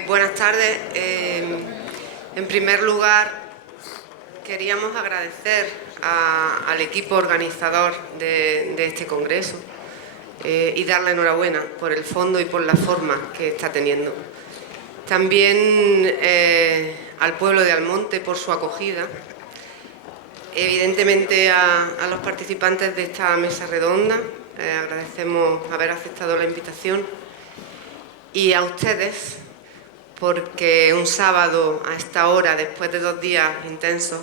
Buenas tardes. En primer lugar, queríamos agradecer al equipo organizador de este congreso y darle enhorabuena por el fondo y por la forma que está teniendo. También al pueblo de Almonte por su acogida. Evidentemente a los participantes de esta mesa redonda, agradecemos haber aceptado la invitación, y a ustedes porque un sábado a esta hora, después de 2 días intensos,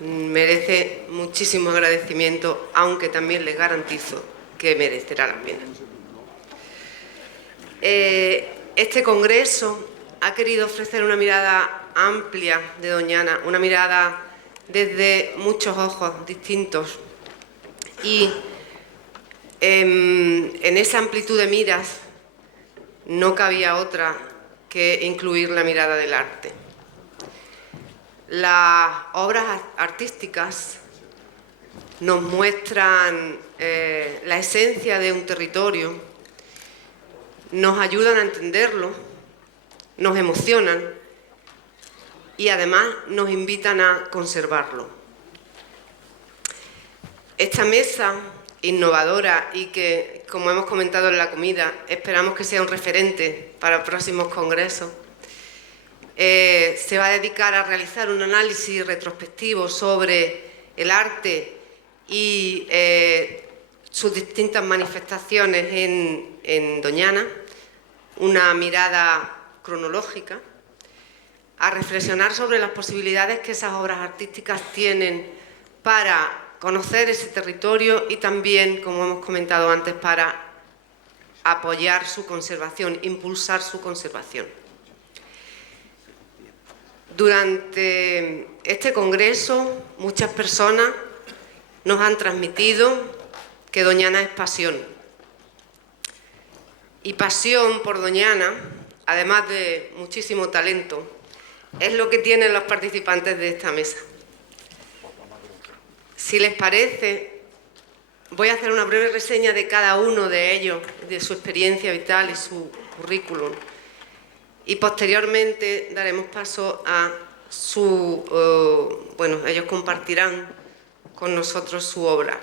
merece muchísimo agradecimiento, aunque también les garantizo que merecerá la pena. Este congreso ha querido ofrecer una mirada amplia de Doñana, una mirada desde muchos ojos distintos, y en esa amplitud de miras no cabía otra que incluir la mirada del arte. Las obras artísticas nos muestran la esencia de un territorio, nos ayudan a entenderlo, nos emocionan y además nos invitan a conservarlo. Esta mesa innovadora y que, como hemos comentado en la comida, esperamos que sea un referente para próximos congresos, se va a dedicar a realizar un análisis retrospectivo sobre el arte y sus distintas manifestaciones en Doñana, una mirada cronológica, a reflexionar sobre las posibilidades que esas obras artísticas tienen para conocer ese territorio y también, como hemos comentado antes, para apoyar su conservación, impulsar su conservación. Durante este congreso, muchas personas nos han transmitido que Doñana es pasión. Y pasión por Doñana, además de muchísimo talento, es lo que tienen los participantes de esta mesa. Si les parece, voy a hacer una breve reseña de cada uno de ellos, de su experiencia vital y su currículum. Y posteriormente daremos paso a ellos compartirán con nosotros su obra.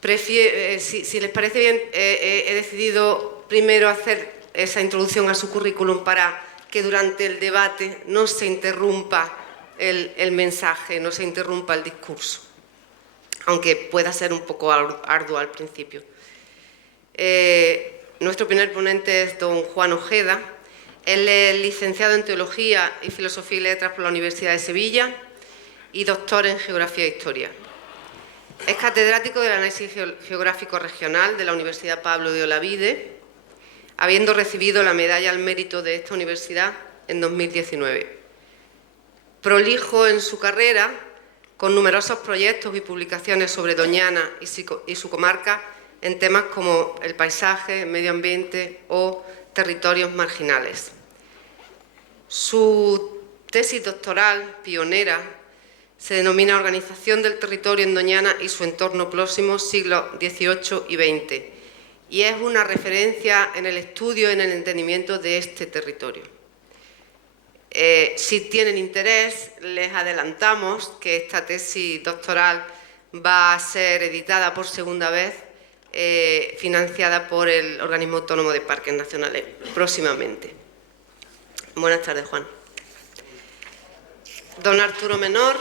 Si les parece bien, he decidido primero hacer esa introducción a su currículum para que durante el debate no se interrumpa el mensaje, no se interrumpa el discurso, aunque pueda ser un poco arduo al principio. Nuestro primer ponente es don Juan Ojeda. Él es licenciado en Teología y Filosofía y Letras por la Universidad de Sevilla y doctor en Geografía e Historia. Es catedrático del Análisis Geográfico Regional de la Universidad Pablo de Olavide, habiendo recibido la Medalla al Mérito de esta universidad en 2019. Prolijo en su carrera, con numerosos proyectos y publicaciones sobre Doñana y su comarca en temas como el paisaje, medio ambiente o territorios marginales. Su tesis doctoral, pionera, se denomina Organización del territorio en Doñana y su entorno próximo, siglos XVIII y XX, y es una referencia en el estudio y en el entendimiento de este territorio. Si tienen interés, les adelantamos que esta tesis doctoral va a ser editada por segunda vez, financiada por el Organismo Autónomo de Parques Nacionales próximamente. Buenas tardes, Juan. Don Arturo Menor,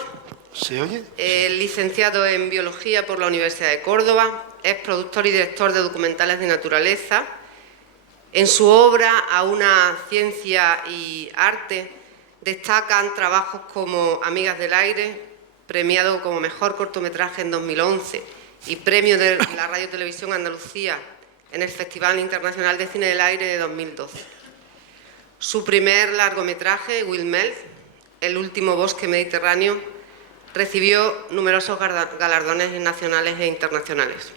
¿se oye? Licenciado en Biología por la Universidad de Córdoba, es productor y director de documentales de naturaleza. En su obra A una ciencia y arte destacan trabajos como Amigas del Aire, premiado como mejor cortometraje en 2011 y premio de la Radio Televisión Andalucía en el Festival Internacional de Cine del Aire de 2012. Su primer largometraje, Wilmel, El último bosque mediterráneo, recibió numerosos galardones nacionales e internacionales.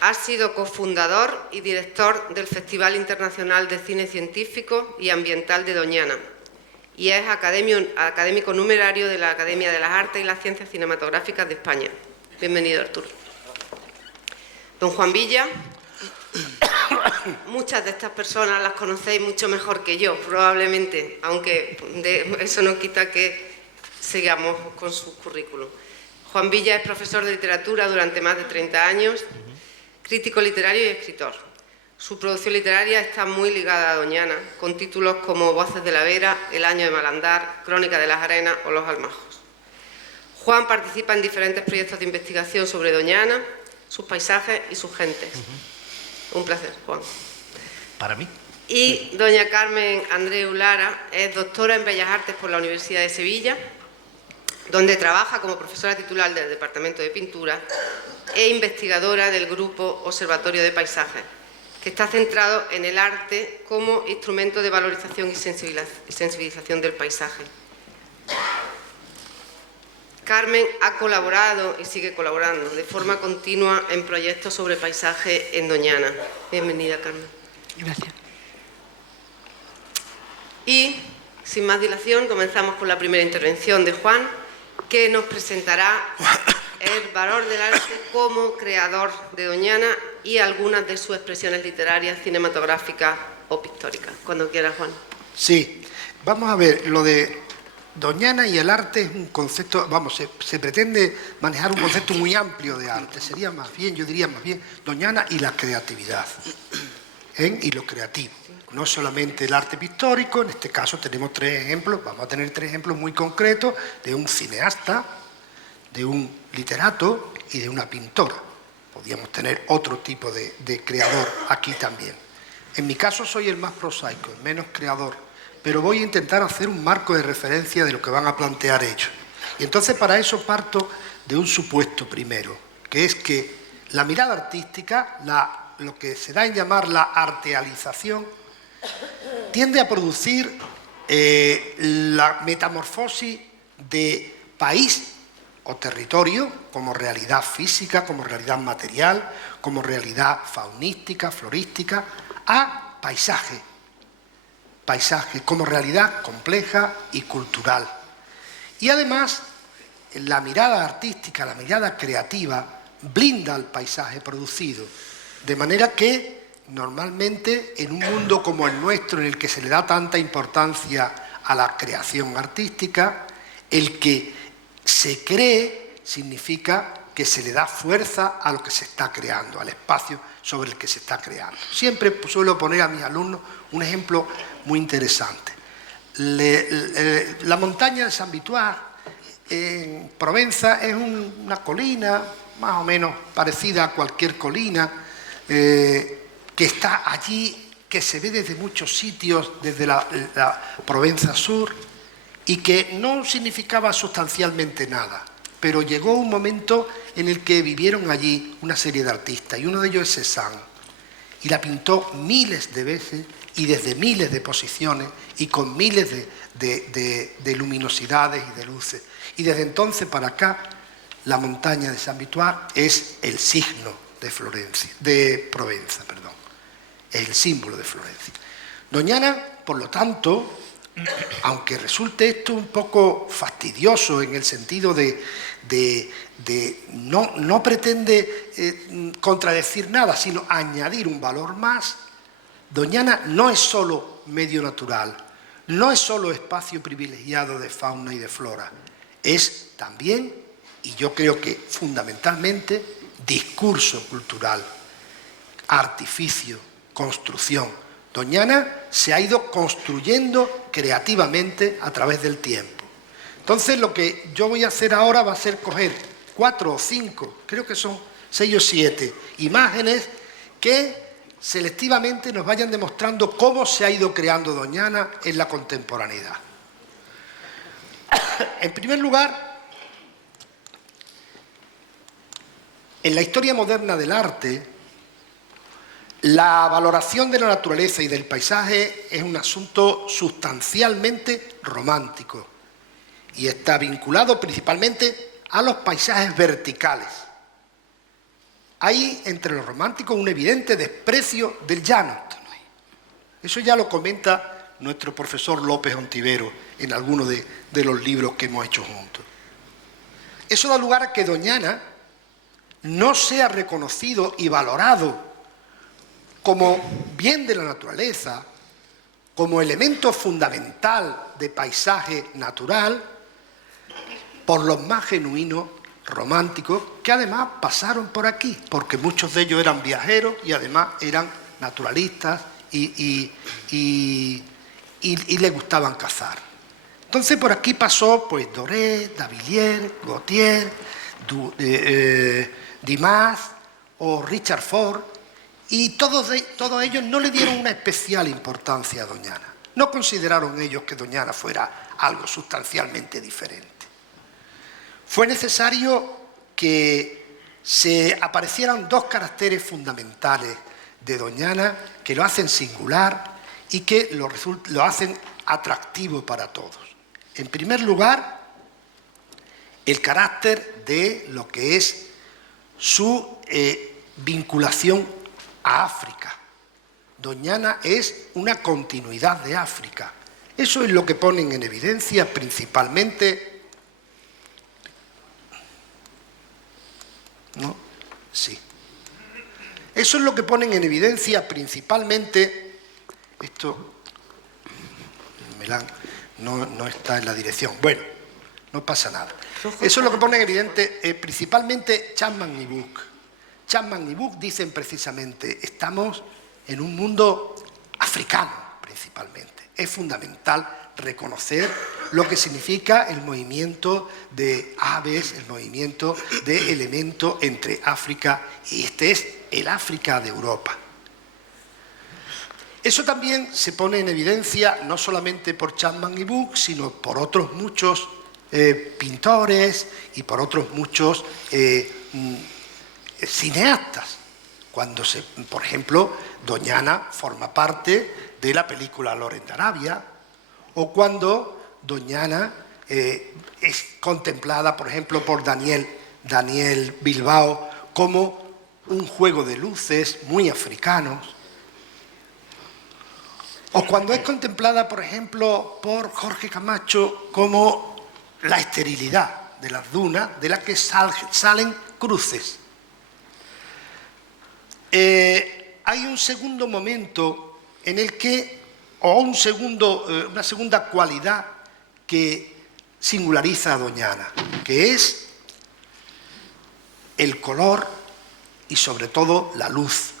Ha sido cofundador y director del Festival Internacional de Cine Científico y Ambiental de Doñana y es académico numerario de la Academia de las Artes y las Ciencias Cinematográficas de España. Bienvenido, Arturo. Don Juan Villa muchas de estas personas las conocéis mucho mejor que yo, probablemente, aunque eso no quita que sigamos con su currículum. Juan Villa es profesor de literatura durante más de 30 años, crítico literario y escritor. Su producción literaria está muy ligada a Doñana, con títulos como Voces de la Vera, El año de Malandar, Crónica de las Arenas o Los Almajos. Juan participa en diferentes proyectos de investigación sobre Doñana, sus paisajes y sus gentes. Un placer, Juan. Para mí. Y doña Carmen Andreu Lara es doctora en Bellas Artes por la Universidad de Sevilla, donde trabaja como profesora titular del Departamento de Pintura e investigadora del Grupo Observatorio de Paisajes, que está centrado en el arte como instrumento de valorización y sensibilización del paisaje. Carmen ha colaborado y sigue colaborando de forma continua en proyectos sobre paisaje en Doñana. Bienvenida, Carmen. Gracias. Y, sin más dilación, comenzamos con la primera intervención de Juan, que nos presentará el valor del arte como creador de Doñana y algunas de sus expresiones literarias, cinematográficas o pictóricas. Cuando quiera, Juan. Sí, vamos a ver, lo de Doñana y el arte es un concepto, vamos, se pretende manejar un concepto muy amplio de arte. Sería más bien, yo diría más bien, Doñana y la creatividad, y lo creativo. No solamente el arte pictórico, en este caso tenemos tres ejemplos, vamos a tener tres ejemplos muy concretos de un cineasta, de un literato y de una pintora. Podríamos tener otro tipo de creador aquí también. En mi caso soy el más prosaico, el menos creador, pero voy a intentar hacer un marco de referencia de lo que van a plantear ellos. Y entonces para eso parto de un supuesto primero, que es que la mirada artística, lo que se da en llamar la artealización, tiende a producir la metamorfosis de país o territorio como realidad física, como realidad material, como realidad faunística, florística, a paisaje. Paisaje como realidad compleja y cultural. Y además, la mirada artística, la mirada creativa, blinda al paisaje producido, de manera que normalmente en un mundo como el nuestro, en el que se le da tanta importancia a la creación artística, el que se cree significa que se le da fuerza a lo que se está creando, al espacio sobre el que se está creando. Siempre suelo poner a mis alumnos un ejemplo muy interesante. La montaña de Saint-Victoire en Provenza es una colina más o menos parecida a cualquier colina que está allí, que se ve desde muchos sitios, desde la Provenza Sur, y que no significaba sustancialmente nada. Pero llegó un momento en el que vivieron allí una serie de artistas, y uno de ellos es Cézanne, y la pintó miles de veces y desde miles de posiciones y con miles de luminosidades y de luces. Y desde entonces para acá, la montaña de Saint-Victoire es el signo de Provenza, es el símbolo de Florencia. Doñana, por lo tanto, aunque resulte esto un poco fastidioso en el sentido no pretende contradecir nada, sino añadir un valor más, Doñana no es solo medio natural, no es solo espacio privilegiado de fauna y de flora, es también, y yo creo que fundamentalmente, discurso cultural, artificio, construcción. Doñana se ha ido construyendo creativamente a través del tiempo. Entonces lo que yo voy a hacer ahora va a ser coger 4 o 5, creo que son 6 o 7 imágenes que selectivamente nos vayan demostrando cómo se ha ido creando Doñana en la contemporaneidad. En primer lugar, en la historia moderna del arte, la valoración de la naturaleza y del paisaje es un asunto sustancialmente romántico y está vinculado principalmente a los paisajes verticales. Hay entre los románticos un evidente desprecio del llano. Eso ya lo comenta nuestro profesor López Ontivero en algunos de los libros que hemos hecho juntos. Eso da lugar a que Doñana no sea reconocido y valorado como bien de la naturaleza, como elemento fundamental de paisaje natural, por los más genuinos, románticos, que además pasaron por aquí, porque muchos de ellos eran viajeros y además eran naturalistas y les gustaban cazar. Entonces por aquí pasó pues Doré, Davilliers, Gautier, Dumas o Richard Ford, y todos ellos no le dieron una especial importancia a Doñana. No consideraron ellos que Doñana fuera algo sustancialmente diferente. Fue necesario que se aparecieran dos caracteres fundamentales de Doñana que lo hacen singular y que lo hacen atractivo para todos. En primer lugar, el carácter de lo que es su vinculación a África. Doñana es una continuidad de África. Eso es lo que ponen en evidencia principalmente... ¿No? Sí. Eso es lo que ponen en evidencia principalmente... Esto... No está en la dirección. Bueno, no pasa nada. Eso es lo que ponen en evidente principalmente Chapman y Book. Chapman y Book dicen precisamente, estamos en un mundo africano principalmente. Es fundamental reconocer lo que significa el movimiento de aves, el movimiento de elementos entre África y este es el África de Europa. Eso también se pone en evidencia no solamente por Chapman y Book, sino por otros muchos pintores y por otros muchos cineastas. Cuando, por ejemplo, Doñana forma parte de la película Lawrence de Arabia, o cuando Doñana es contemplada, por ejemplo, por Daniel Bilbao como un juego de luces muy africanos, o cuando es contemplada, por ejemplo, por Jorge Camacho como la esterilidad de las dunas de las que salen cruces. Hay un segundo momento en el que, o una segunda cualidad que singulariza a Doñana, que es el color y sobre todo la luz.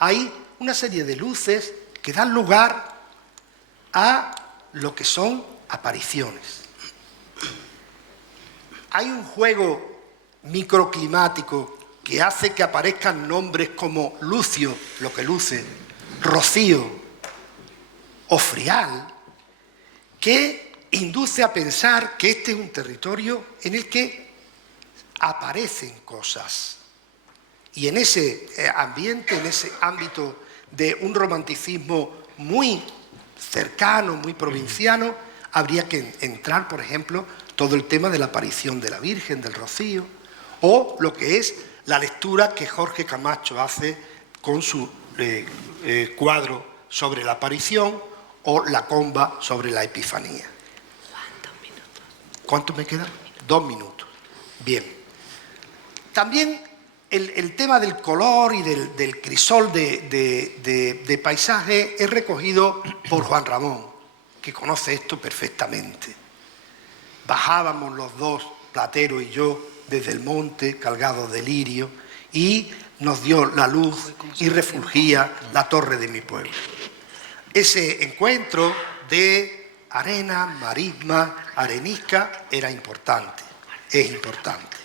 Hay una serie de luces que dan lugar a lo que son apariciones. Hay un juego microclimático que hace que aparezcan nombres como Lucio, lo que luce, Rocío o Frial, que induce a pensar que este es un territorio en el que aparecen cosas. Y en ese ambiente, en ese ámbito de un romanticismo muy cercano, muy provinciano, habría que entrar, por ejemplo, todo el tema de la aparición de la Virgen, del Rocío, o lo que es la lectura que Jorge Camacho hace con su cuadro sobre la aparición o la comba sobre la Epifanía. ¿Cuántos minutos? ¿Cuánto me quedan? 2 minutos. Bien. También el tema del color y del crisol de paisaje es recogido por Juan Ramón, que conoce esto perfectamente. Bajábamos los dos, Platero y yo, desde el monte, cargados de lirio, y nos dio la luz y refulgía la torre de mi pueblo. Ese encuentro de arena, marisma, arenisca era importante, es importante.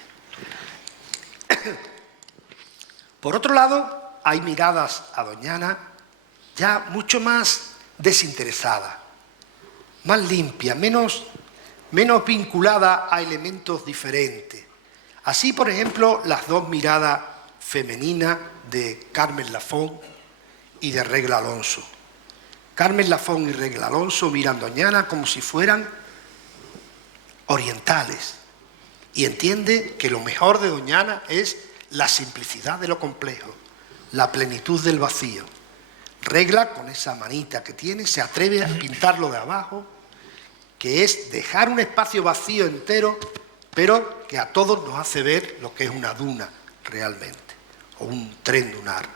Por otro lado, hay miradas a Doñana ya mucho más desinteresadas, más limpias, menos vinculadas a elementos diferentes. Así, por ejemplo, las dos miradas femeninas de Carmen Lafont y de Regla Alonso. Carmen Lafont y Regla Alonso miran a Doñana como si fueran orientales y entiende que lo mejor de Doñana es la simplicidad de lo complejo, la plenitud del vacío. Regla, con esa manita que tiene, se atreve a pintarlo de abajo, que es dejar un espacio vacío entero, pero que a todos nos hace ver lo que es una duna realmente, o un tren dunar.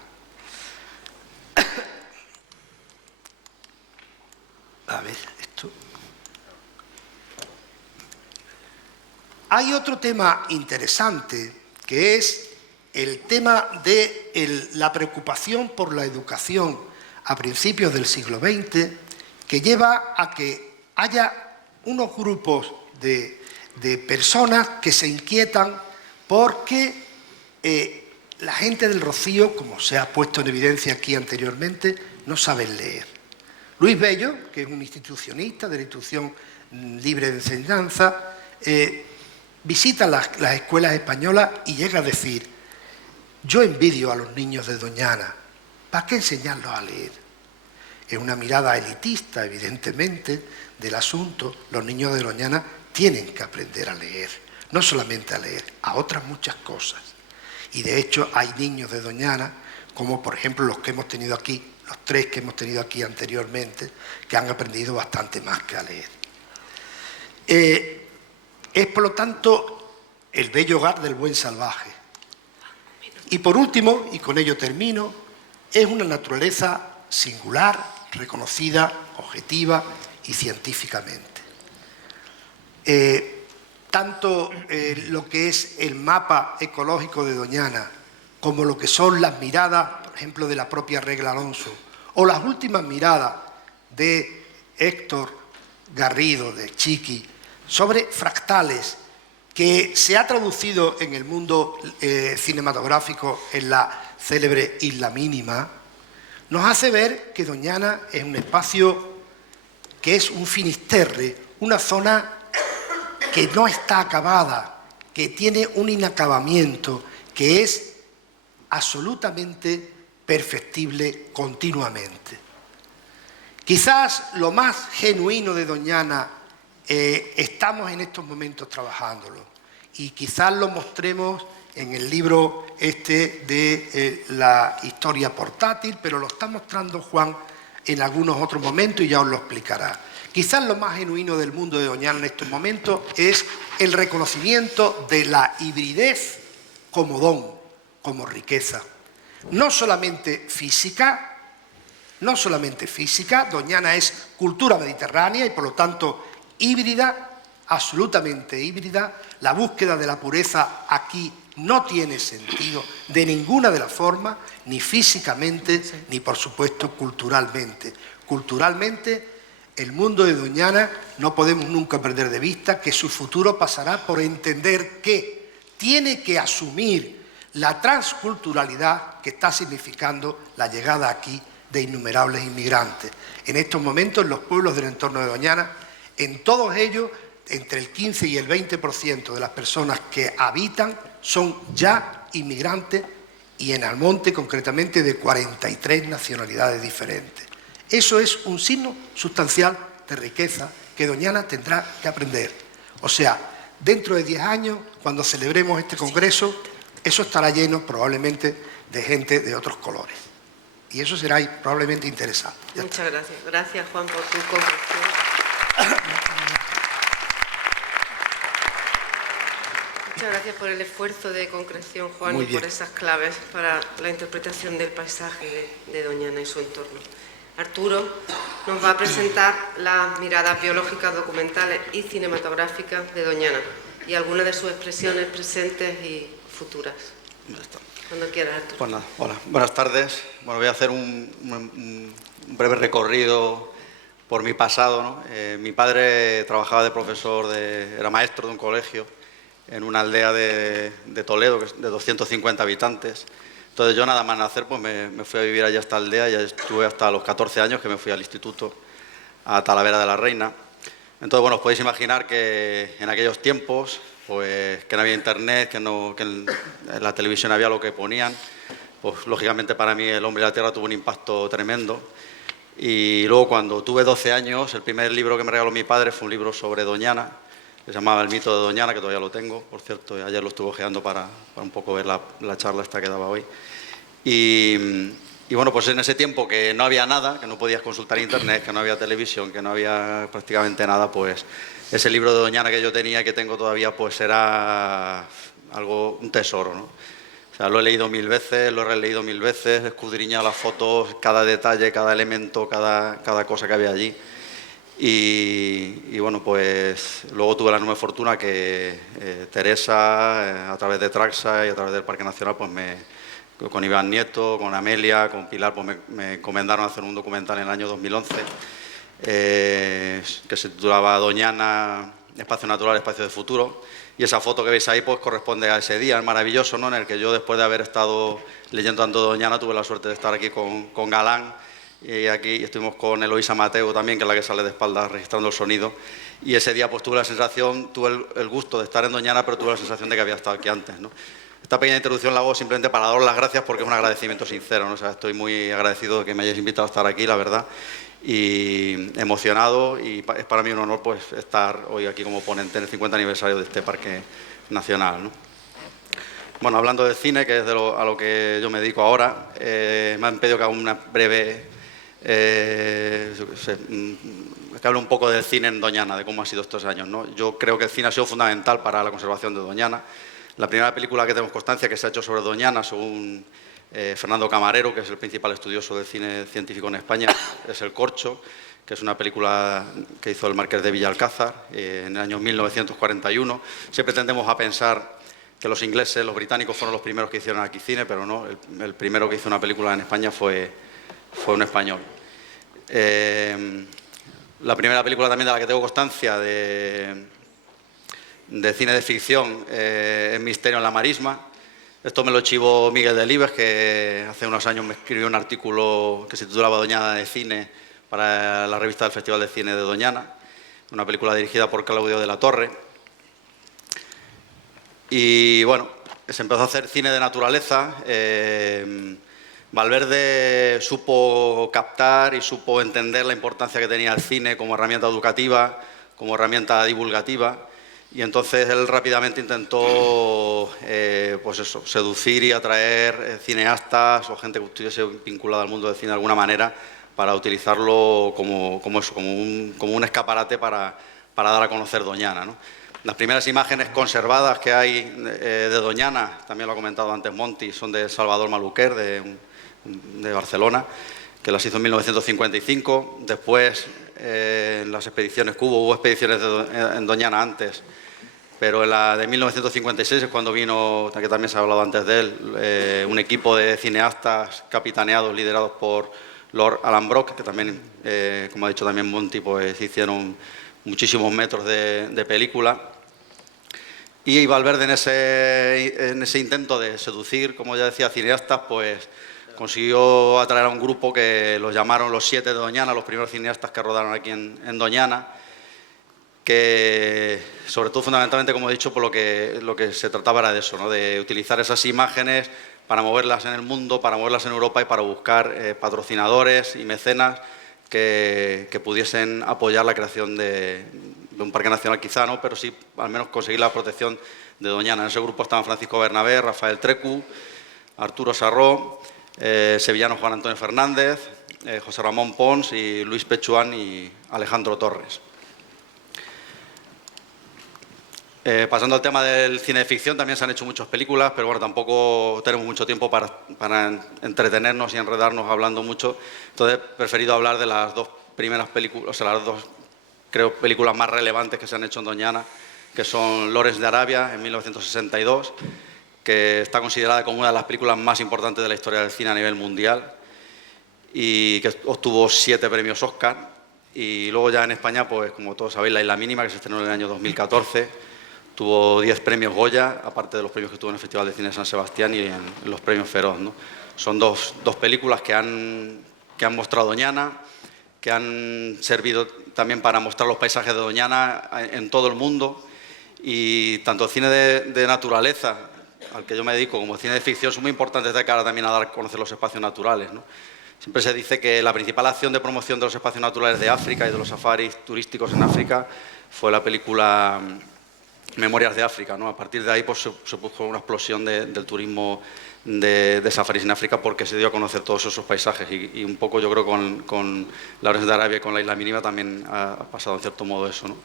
A ver, esto... Hay otro tema interesante, que es el tema de la preocupación por la educación a principios del siglo XX, que lleva a que haya unos grupos de personas que se inquietan porque la gente del Rocío, como se ha puesto en evidencia aquí anteriormente, no saben leer. Luis Bello, que es un institucionista de la Institución Libre de Enseñanza, visita las escuelas españolas y llega a decir: yo envidio a los niños de Doñana, ¿para qué enseñarlos a leer? Es una mirada elitista, evidentemente, del asunto. Los niños de Doñana tienen que aprender a leer, no solamente a leer, a otras muchas cosas. Y de hecho hay niños de Doñana, como por ejemplo los que hemos tenido aquí, los 3 que hemos tenido aquí anteriormente, que han aprendido bastante más que a leer. Es por lo tanto el bello hogar del buen salvaje. Y por último, y con ello termino, es una naturaleza singular, reconocida, objetiva y científicamente. Tanto lo que es el mapa ecológico de Doñana, como lo que son las miradas, por ejemplo, de la propia Regla Alonso, o las últimas miradas de Héctor Garrido, de Chiqui, sobre fractales, que se ha traducido en el mundo cinematográfico en la célebre Isla Mínima, nos hace ver que Doñana es un espacio que es un finisterre, una zona que no está acabada, que tiene un inacabamiento, que es absolutamente perfectible continuamente. Quizás lo más genuino de Doñana estamos en estos momentos trabajándolo, y quizás lo mostremos en el libro de la historia portátil, pero lo está mostrando Juan en algunos otros momentos y ya os lo explicará. Quizás lo más genuino del mundo de Doñana en estos momentos es el reconocimiento de la hibridez como don, como riqueza. No solamente física, Doñana es cultura mediterránea y por lo tanto híbrida, absolutamente híbrida. La búsqueda de la pureza aquí no tiene sentido de ninguna de las formas, ni físicamente, ni por supuesto culturalmente. Culturalmente, el mundo de Doñana no podemos nunca perder de vista que su futuro pasará por entender que tiene que asumir la transculturalidad que está significando la llegada aquí de innumerables inmigrantes. En estos momentos, en los pueblos del entorno de Doñana, en todos ellos, entre el 15 y el 20% de las personas que habitan son ya inmigrantes, y en Almonte concretamente de 43 nacionalidades diferentes. Eso es un signo sustancial de riqueza que Doñana tendrá que aprender. O sea, dentro de 10 años, cuando celebremos este congreso, eso estará lleno probablemente de gente de otros colores. Y eso será probablemente interesante. Muchas gracias. Gracias, Juan, por tu conclusión. Muchas gracias por el esfuerzo de concreción, Juan, y por esas claves para la interpretación del paisaje de Doñana y su entorno. Arturo nos va a presentar las miradas biológicas, documentales y cinematográficas de Doñana y algunas de sus expresiones presentes y futuras. Cuando quieras, Arturo. Pues nada, hola, buenas tardes. Bueno, voy a hacer un breve recorrido por mi pasado, ¿no? Mi padre trabajaba de profesor, era maestro de un colegio en una aldea de Toledo, que es de 250 habitantes. Entonces yo nada más nacer pues me fui a vivir allá a esta aldea, y estuve hasta los 14 años que me fui al instituto a Talavera de la Reina. Entonces, bueno, os podéis imaginar que en aquellos tiempos, pues que no había internet, que en la televisión había lo que ponían, pues lógicamente para mí El hombre y la tierra tuvo un impacto tremendo. Y luego cuando tuve 12 años, el primer libro que me regaló mi padre fue un libro sobre Doñana, que se llamaba El mito de Doñana, que todavía lo tengo, por cierto, y ayer lo estuve ojeando para un poco ver la charla esta que daba hoy. Y bueno, pues en ese tiempo que no había nada, que no podías consultar internet, que no había televisión, que no había prácticamente nada, pues ese libro de Doñana que yo tenía, que tengo todavía, pues era un tesoro, ¿no? O sea, lo he leído 1000 veces, lo he releído 1000 veces, he escudriñado las fotos, cada detalle, cada elemento, cada cosa que había allí. Y bueno, pues luego tuve la enorme fortuna que Teresa, a través de Traxa y a través del Parque Nacional, pues con Iván Nieto, con Amelia, con Pilar, pues me encomendaron a hacer un documental en el año 2011 que se titulaba Doñana, Espacio Natural, Espacio de Futuro. Y esa foto que veis ahí pues corresponde a ese día maravilloso, ¿no?, en el que yo, después de haber estado leyendo tanto Doñana, tuve la suerte de estar aquí con Galán, y aquí estuvimos con Eloísa Mateo también, que es la que sale de espaldas registrando el sonido. Y ese día pues tuve la sensación, tuve el gusto de estar en Doñana, pero tuve la sensación de que había estado aquí antes, ¿no? Esta pequeña introducción la hago simplemente para daros las gracias, porque es un agradecimiento sincero, ¿no? O sea, estoy muy agradecido de que me hayáis invitado a estar aquí, la verdad, y emocionado, y es para mí un honor pues estar hoy aquí como ponente en el 50 aniversario de este Parque Nacional, ¿no? Bueno, hablando de cine, que es a lo que yo me dedico ahora, me han pedido que haga una breve... que hable un poco del cine en Doñana, de cómo ha sido estos años, ¿no? Yo creo que el cine ha sido fundamental para la conservación de Doñana. La primera película que tenemos constancia que se ha hecho sobre Doñana, según Fernando Camarero, que es el principal estudioso del cine científico en España, es El Corcho, que es una película que hizo el Marqués de Villalcázar en el año 1941. Siempre tendemos a pensar que los ingleses, los británicos fueron los primeros que hicieron aquí cine, pero no, el primero que hizo una película en España fue un español. La primera película también de la que tengo constancia de cine de ficción es Misterio en la Marisma. Esto me lo chivó Miguel Delibes, que hace unos años me escribió un artículo que se titulaba Doñana de Cine para la revista del Festival de Cine de Doñana, una película dirigida por Claudio de la Torre. Y bueno, se empezó a hacer cine de naturaleza. Valverde supo captar y supo entender la importancia que tenía el cine como herramienta educativa, como herramienta divulgativa, y entonces él rápidamente intentó pues eso, seducir y atraer cineastas o gente que estuviese vinculada al mundo del cine de alguna manera, para utilizarlo como un escaparate para dar a conocer Doñana, ¿no? Las primeras imágenes conservadas que hay de Doñana, también lo ha comentado antes Monti, son de Salvador Maluquer, de Barcelona, que las hizo en 1955. Después, en las expediciones que hubo expediciones en Doñana antes, pero en la de 1956 es cuando vino, que también se ha hablado antes de él, un equipo de cineastas capitaneados, liderados por Lord Alan Brock, que también, como ha dicho también Monti, pues hicieron muchísimos metros de película. Y Valverde, en ese intento de seducir, como ya decía, cineastas, pues consiguió atraer a un grupo que los llamaron los 7 de Doñana, los primeros cineastas que rodaron aquí en Doñana, que sobre todo fundamentalmente, como he dicho, por lo que se trataba era de eso, ¿no?, de utilizar esas imágenes para moverlas en el mundo, para moverlas en Europa y para buscar patrocinadores y mecenas que pudiesen apoyar la creación de un parque nacional, quizá no, pero sí al menos conseguir la protección de Doñana. En ese grupo estaban Francisco Bernabé, Rafael Trecu, Arturo Sarró, sevillano Juan Antonio Fernández, José Ramón Pons y Luis Pechuán y Alejandro Torres. Pasando al tema del cine de ficción, también se han hecho muchas películas, pero bueno, tampoco tenemos mucho tiempo para entretenernos y enredarnos hablando mucho. Entonces he preferido hablar de las dos primeras películas, o sea, las dos, creo, películas más relevantes que se han hecho en Doñana, que son Lawrence de Arabia, en 1962, que está considerada como una de las películas más importantes de la historia del cine a nivel mundial y que obtuvo 7 premios Oscar. Y luego ya en España, pues como todos sabéis, La Isla Mínima, que se estrenó en el año 2014, tuvo 10 premios Goya, aparte de los premios que tuvo en el Festival de Cine de San Sebastián y en los premios Feroz, ¿no? Son dos películas que han mostrado Doñana, que han servido también para mostrar los paisajes de Doñana en todo el mundo, y tanto el cine de naturaleza, al que yo me dedico, como el cine de ficción, son muy importantes de cara también a dar a conocer los espacios naturales, ¿no? Siempre se dice que la principal acción de promoción de los espacios naturales de África y de los safaris turísticos en África fue la película Memorias de África, ¿no? A partir de ahí pues, se produjo una explosión del turismo de safaris en África, porque se dio a conocer todos esos paisajes, y un poco yo creo con Lawrence de Arabia y con La Isla Mínima también ha pasado en cierto modo eso, ¿no?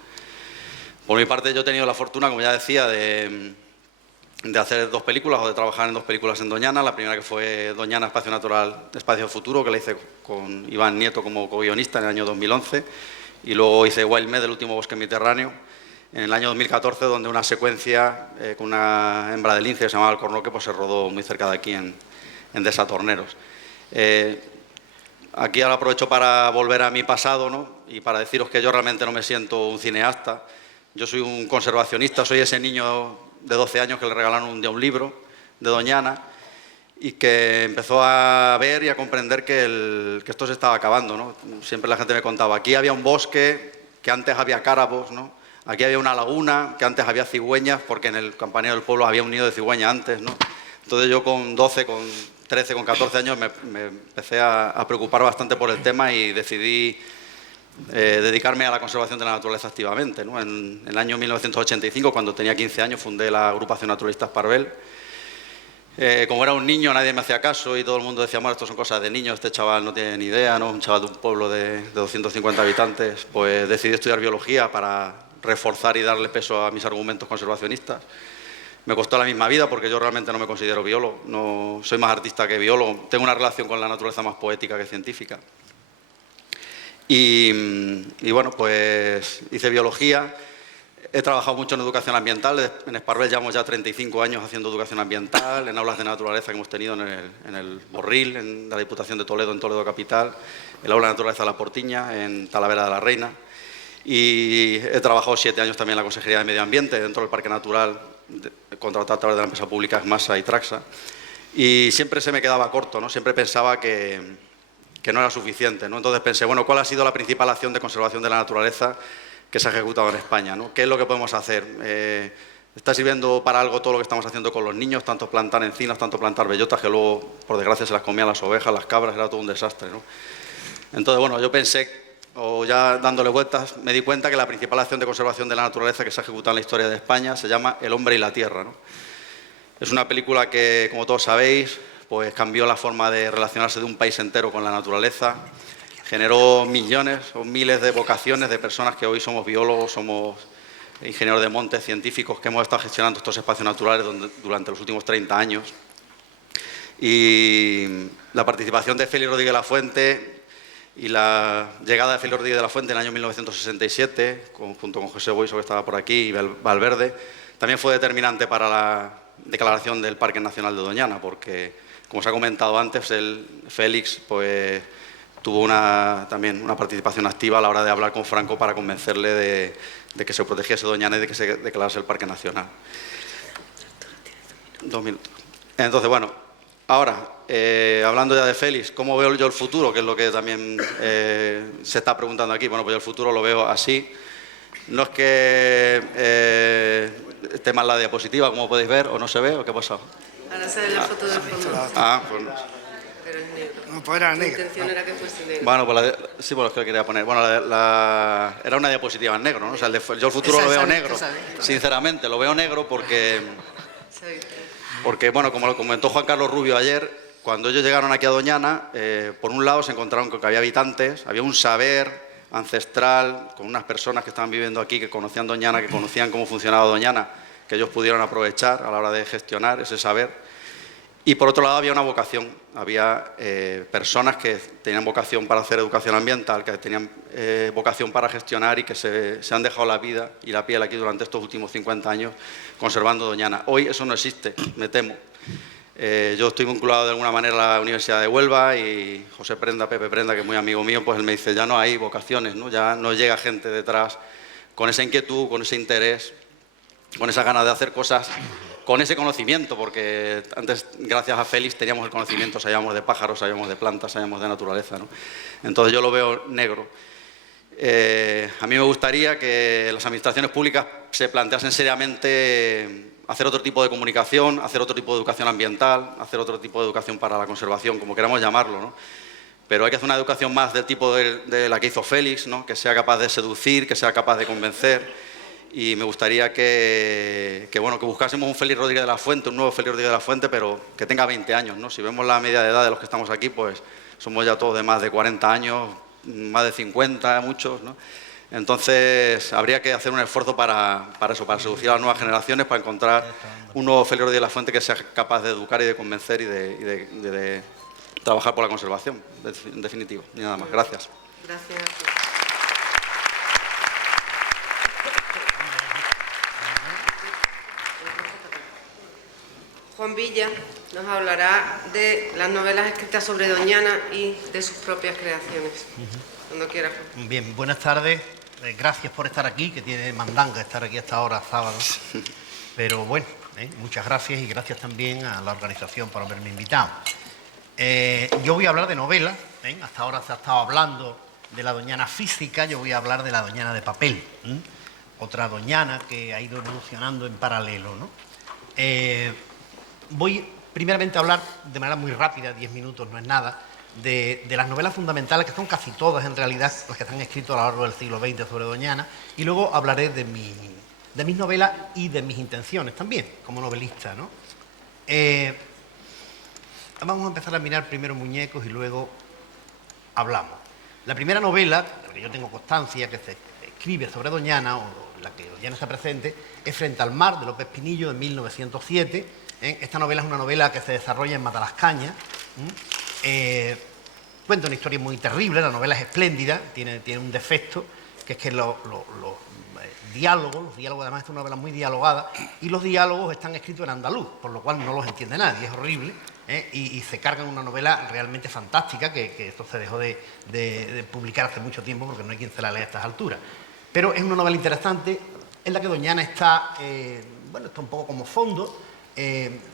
Por mi parte, yo he tenido la fortuna, como ya decía, de hacer 2 películas, o de trabajar en 2 películas en Doñana. La primera, que fue Doñana, Espacio Natural, Espacio Futuro, que la hice con Iván Nieto como co-guionista en el año 2011, y luego hice Wild Med, el último bosque mediterráneo, en el año 2014, donde una secuencia con una hembra de lince que se llamaba Alcornoque, pues se rodó muy cerca de aquí en Desatorneros. Aquí ahora aprovecho para volver a mi pasado, ¿no? Y para deciros que yo realmente no me siento un cineasta. Yo soy un conservacionista, soy ese niño de 12 años que le regalaron un día un libro de Doñana y que empezó a ver y a comprender que esto se estaba acabando, ¿no? Siempre la gente me contaba, aquí había un bosque, que antes había cárabos, ¿no? Aquí había una laguna, que antes había cigüeñas, porque en el campanero del pueblo había un nido de cigüeña antes, ¿no? Entonces yo con 12, con 13, con 14 años me empecé a preocupar bastante por el tema y decidí dedicarme a la conservación de la naturaleza activamente, ¿no? En el año 1985, cuando tenía 15 años, fundé la agrupación Naturalistas Parvel. Como era un niño, nadie me hacía caso y todo el mundo decía, bueno, esto son cosas de niños, este chaval no tiene ni idea, ¿no? Un chaval de un pueblo de 250 habitantes. Pues decidí estudiar biología para reforzar y darle peso a mis argumentos conservacionistas. Me costó la misma vida porque yo realmente no me considero biólogo, no, soy más artista que biólogo, tengo una relación con la naturaleza más poética que científica. Y bueno, pues hice biología, he trabajado mucho en educación ambiental, en Esparvel llevamos ya 35 años haciendo educación ambiental, en aulas de naturaleza que hemos tenido en el Borril, en la Diputación de Toledo, en Toledo Capital, el aula de naturaleza de La Portiña, en Talavera de la Reina, y he trabajado 7 años también en la Consejería de Medio Ambiente, dentro del Parque Natural, contratado a través de la empresa pública Masa y Traxa, y siempre se me quedaba corto, ¿no? Siempre pensaba que no era suficiente, ¿no? Entonces pensé, bueno, ¿cuál ha sido la principal acción de conservación de la naturaleza que se ha ejecutado en España, ¿no? ¿Qué es lo que podemos hacer? ¿Está sirviendo para algo todo lo que estamos haciendo con los niños? Tanto plantar encinas, tanto plantar bellotas, que luego, por desgracia, se las comían las ovejas, las cabras, era todo un desastre, ¿no? Entonces, bueno, yo pensé, o ya dándole vueltas, me di cuenta que la principal acción de conservación de la naturaleza que se ha ejecutado en la historia de España se llama El hombre y la tierra, ¿no? Es una película que, como todos sabéis, pues cambió la forma de relacionarse de un país entero con la naturaleza, generó millones o miles de vocaciones de personas que hoy somos biólogos, somos ingenieros de montes, científicos, que hemos estado gestionando estos espacios naturales durante los últimos 30 años. Y la participación de Félix Rodríguez de la Fuente y la llegada de Félix Rodríguez de la Fuente en el año 1967, junto con José Boiso, que estaba por aquí, y Valverde, también fue determinante para la declaración del Parque Nacional de Doñana, porque, como se ha comentado antes, Félix pues, tuvo también una participación activa a la hora de hablar con Franco para convencerle de que se protegiese Doñana y de que se declarase el Parque Nacional. 2 minutos. Entonces, bueno, ahora, hablando ya de Félix, ¿cómo veo yo el futuro? Que es lo que también se está preguntando aquí. Bueno, pues yo el futuro lo veo así. No es que esté mal la diapositiva, como podéis ver, o no se ve, o qué ha pasado. Ahora sale la foto del fondo. Pues pero es negro. No, pues era La negra. intención era que fuese negro. bueno, pues sí, pues lo que quería poner. Bueno, era una diapositiva en negro, ¿no? O sea, yo el futuro lo veo negro. Sinceramente, lo veo negro porque, bueno, como lo comentó Juan Carlos Rubio ayer, cuando ellos llegaron aquí a Doñana, por un lado se encontraron con que había habitantes, había un saber ancestral, con unas personas que estaban viviendo aquí, que conocían Doñana, que conocían cómo funcionaba Doñana, que ellos pudieron aprovechar a la hora de gestionar ese saber. Y por otro lado había una vocación, había personas que tenían vocación para hacer educación ambiental, que tenían vocación para gestionar y que se han dejado la vida y la piel aquí durante estos últimos 50 años conservando Doñana. Hoy eso no existe, me temo. Yo estoy vinculado de alguna manera a la Universidad de Huelva y José Prenda, Pepe Prenda, que es muy amigo mío, pues él me dice, ya no hay vocaciones, ¿no? Ya no llega gente detrás con esa inquietud, con ese interés, con esa ganas de hacer cosas, con ese conocimiento, porque antes, gracias a Félix, teníamos el conocimiento, sabíamos de pájaros, sabíamos de plantas, sabíamos de naturaleza, ¿no? Entonces yo lo veo negro. A mí me gustaría que las administraciones públicas se planteasen seriamente hacer otro tipo de comunicación, hacer otro tipo de educación ambiental, hacer otro tipo de educación para la conservación, como queramos llamarlo, ¿no? Pero hay que hacer una educación más del tipo de la que hizo Félix, ¿no? Que sea capaz de seducir, que sea capaz de convencer. Y me gustaría que buscásemos un Félix Rodríguez de la Fuente, un nuevo Félix Rodríguez de la Fuente, pero que tenga 20 años, ¿no? Si vemos la media de edad de los que estamos aquí, pues somos ya todos de más de 40 años, más de 50, muchos, ¿no? Entonces, habría que hacer un esfuerzo para eso, para seducir a las nuevas generaciones, para encontrar un nuevo Félix Rodríguez de la Fuente que sea capaz de educar y de convencer y de trabajar por la conservación, en definitiva. Y nada más. Gracias. Gracias. Villa nos hablará de las novelas escritas sobre Doñana y de sus propias creaciones. Cuando quiera. Bien, buenas tardes. Gracias por estar aquí, que tiene mandanga estar aquí hasta ahora, sábado. Pero bueno, muchas gracias y gracias también a la organización por haberme invitado. Yo voy a hablar de novelas. Hasta ahora se ha estado hablando de la Doñana física, yo voy a hablar de la Doñana de papel. Otra Doñana que ha ido evolucionando en paralelo, ¿no? Voy primeramente a hablar de manera muy rápida, 10 minutos no es nada, de las novelas fundamentales, que son casi todas en realidad las que se han escrito a lo largo del siglo XX sobre Doñana, y luego hablaré de mis novelas y de mis intenciones también, como novelista, ¿no? Vamos a empezar a mirar primero muñecos y luego hablamos. La primera novela, de la que yo tengo constancia, que se escribe sobre Doñana, o la que Doñana está presente, es Frente al mar, de López Pinillo, de 1907. Esta novela es una novela que se desarrolla en Matalascaña. Cuenta una historia muy terrible, la novela es espléndida, tiene un defecto, que es que los diálogos además es una novela muy dialogada, y los diálogos están escritos en andaluz, por lo cual no los entiende nadie, es horrible, y se cargan una novela realmente fantástica, que esto se dejó de publicar hace mucho tiempo porque no hay quien se la lea a estas alturas. Pero es una novela interesante en la que Doñana está, está un poco como fondo,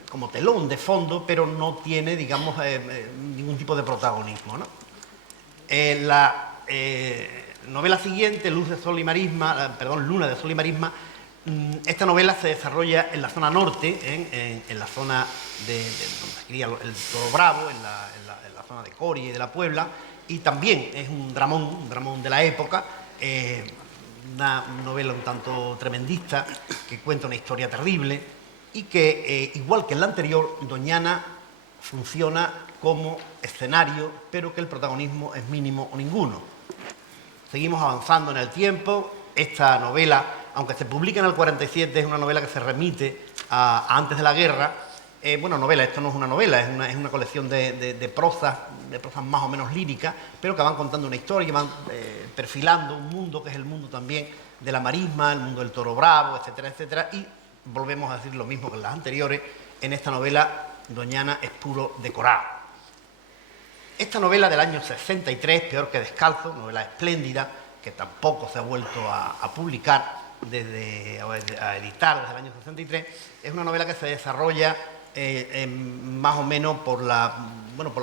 como telón de fondo, pero no tiene, digamos, ningún tipo de protagonismo, ¿no? La novela siguiente, Luna de Sol y Marisma, esta novela se desarrolla en la zona norte, en la zona de donde se cría el toro bravo, en la zona de Coria y de la Puebla, y también es un dramón de la época, una novela un tanto tremendista, que cuenta una historia terrible, y que, igual que en la anterior, Doñana funciona como escenario, pero que el protagonismo es mínimo o ninguno. Seguimos avanzando en el tiempo. Esta novela, aunque se publica en el 47, es una novela que se remite a antes de la guerra. Novela, esto no es una novela, es una colección de prosas más o menos líricas, pero que van contando una historia, que van perfilando un mundo que es el mundo también de la marisma, el mundo del toro bravo, etcétera, etcétera, y volvemos a decir lo mismo que en las anteriores. En esta novela, Doñana es puro decorado. Esta novela del año 63, Peor que descalzo, novela espléndida, que tampoco se ha vuelto a publicar, a editar desde el año 63, es una novela que se desarrolla más o menos por la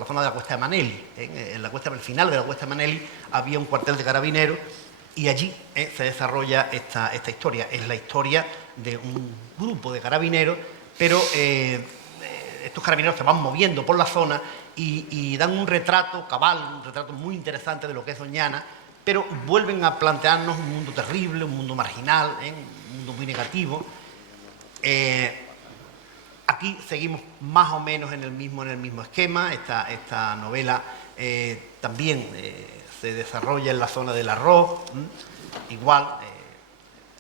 zona de la Cuesta de Maneli. En el final de la Cuesta de Maneli había un cuartel de carabineros, y allí se desarrolla esta historia. Es la historia de un grupo de carabineros, pero estos carabineros se van moviendo por la zona y dan un retrato cabal, un retrato muy interesante de lo que es Doñana, pero vuelven a plantearnos un mundo terrible, un mundo marginal, un mundo muy negativo. Aquí seguimos más o menos en el mismo esquema. Esta novela también se desarrolla en la zona del arroz, igual.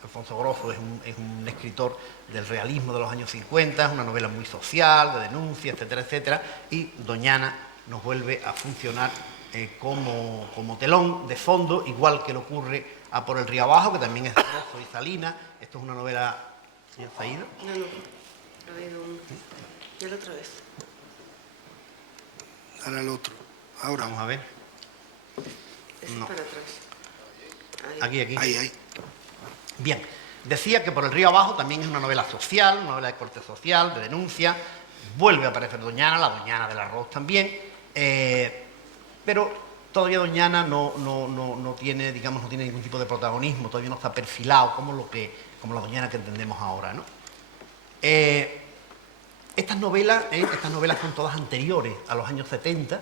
Alfonso Grosso es un escritor del realismo de los años 50, es una novela muy social, de denuncia, etcétera, etcétera, y Doñana nos vuelve a funcionar como telón de fondo, igual que le ocurre a Por el río abajo, que también es de Grosso y Salinas. Esto es una novela... ¿Ya se ha ido? No, ha ido uno. Y el otra vez. Ahora el otro. Ahora. Vamos a ver. Ese No. es para atrás. Aquí. Ahí. Bien, decía que Por el río abajo también es una novela social, una novela de corte social, de denuncia. Vuelve a aparecer Doñana, la Doñana del arroz también, pero todavía Doñana no tiene ningún tipo de protagonismo, todavía no está perfilado como la Doñana que entendemos ahora, ¿no? Estas novelas son todas anteriores a los años 70.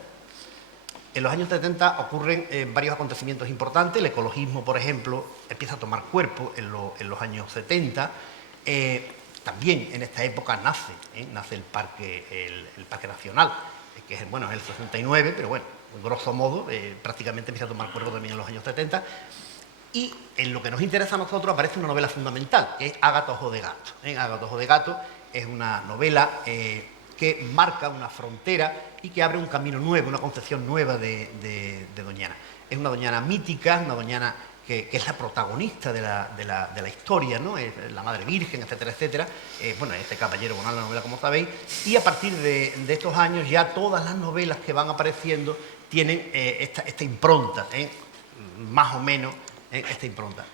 En los años 70 ocurren varios acontecimientos importantes. El ecologismo, por ejemplo, empieza a tomar cuerpo en los años 70. También en esta época nace el Parque Nacional, que es el 69, pero bueno, grosso modo, prácticamente empieza a tomar cuerpo también en los años 70. Y en lo que nos interesa a nosotros aparece una novela fundamental, que es Ágata Ojo de Gato. Ágata Ojo de Gato es una novela que marca una frontera y que abre un camino nuevo, una concepción nueva de Doñana. Es una Doñana mítica, una Doñana que es la protagonista de la historia, ¿no? Es la Madre Virgen, etcétera, etcétera. Bueno, este Caballero Bonal, la novela, como sabéis, y a partir de estos años ya todas las novelas que van apareciendo tienen esta impronta, más o menos esta impronta.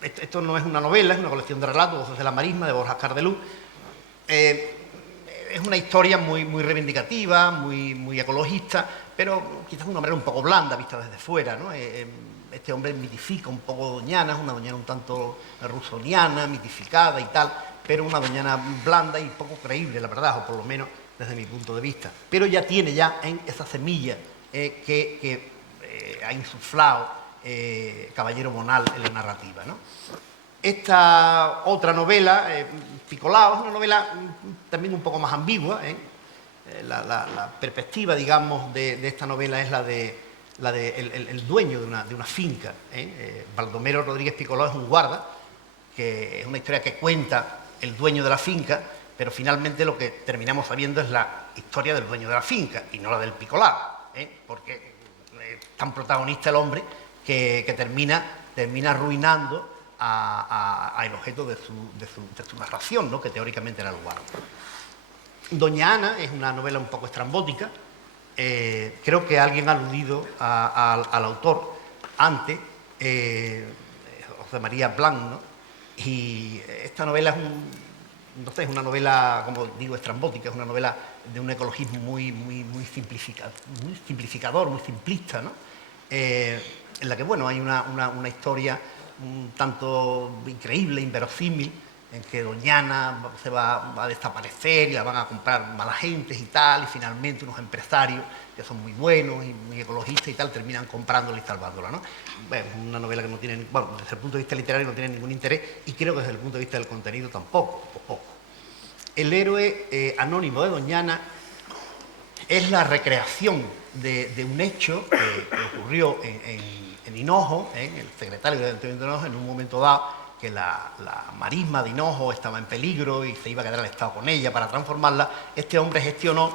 Esto no es una novela, es una colección de relatos, Voces de la Marisma, de Borja Cardelú. Es una historia muy reivindicativa, muy ecologista, pero quizás de una manera un poco blanda, vista desde fuera, ¿no? Este hombre mitifica un poco Doñana, es una Doñana un tanto rusoniana, mitificada y tal, pero una Doñana blanda y poco creíble, la verdad, o por lo menos desde mi punto de vista. Pero ya tiene esa semilla que ha insuflado Caballero Bonal en la narrativa, ¿no? Esta otra novela, Picolao, es una novela también un poco más ambigua. La perspectiva, digamos, de esta novela es la de el dueño de una finca. Baldomero Rodríguez Picolao es un guarda, que es una historia que cuenta el dueño de la finca, pero finalmente lo que terminamos sabiendo es la historia del dueño de la finca y no la del Picolao, porque es tan protagonista el hombre que termina arruinando al objeto de su narración, ¿no? Que teóricamente era el guarda. Doña Ana es una novela un poco estrambótica. Creo que alguien ha aludido al autor antes, José María Blanc, ¿no? Y esta novela es una novela, como digo, estrambótica, es una novela de un ecologismo muy simplificador, muy simplista, ¿no? En la que, bueno, hay una historia un tanto increíble, inverosímil, en que Doñana se va a desaparecer y la van a comprar mala gentes y tal, y finalmente unos empresarios que son muy buenos y muy ecologistas y tal, terminan comprándola y salvándola, ¿no? Bueno, es una novela que no tiene, bueno, desde el punto de vista literario no tiene ningún interés, y creo que desde el punto de vista del contenido tampoco, o poco. El héroe anónimo de Doñana es la recreación de un hecho que ocurrió en Hinojo, el secretario del Ayuntamiento de Hinojo, en un momento dado, que la marisma de Hinojo estaba en peligro y se iba a quedar el Estado con ella para transformarla. Este hombre gestionó,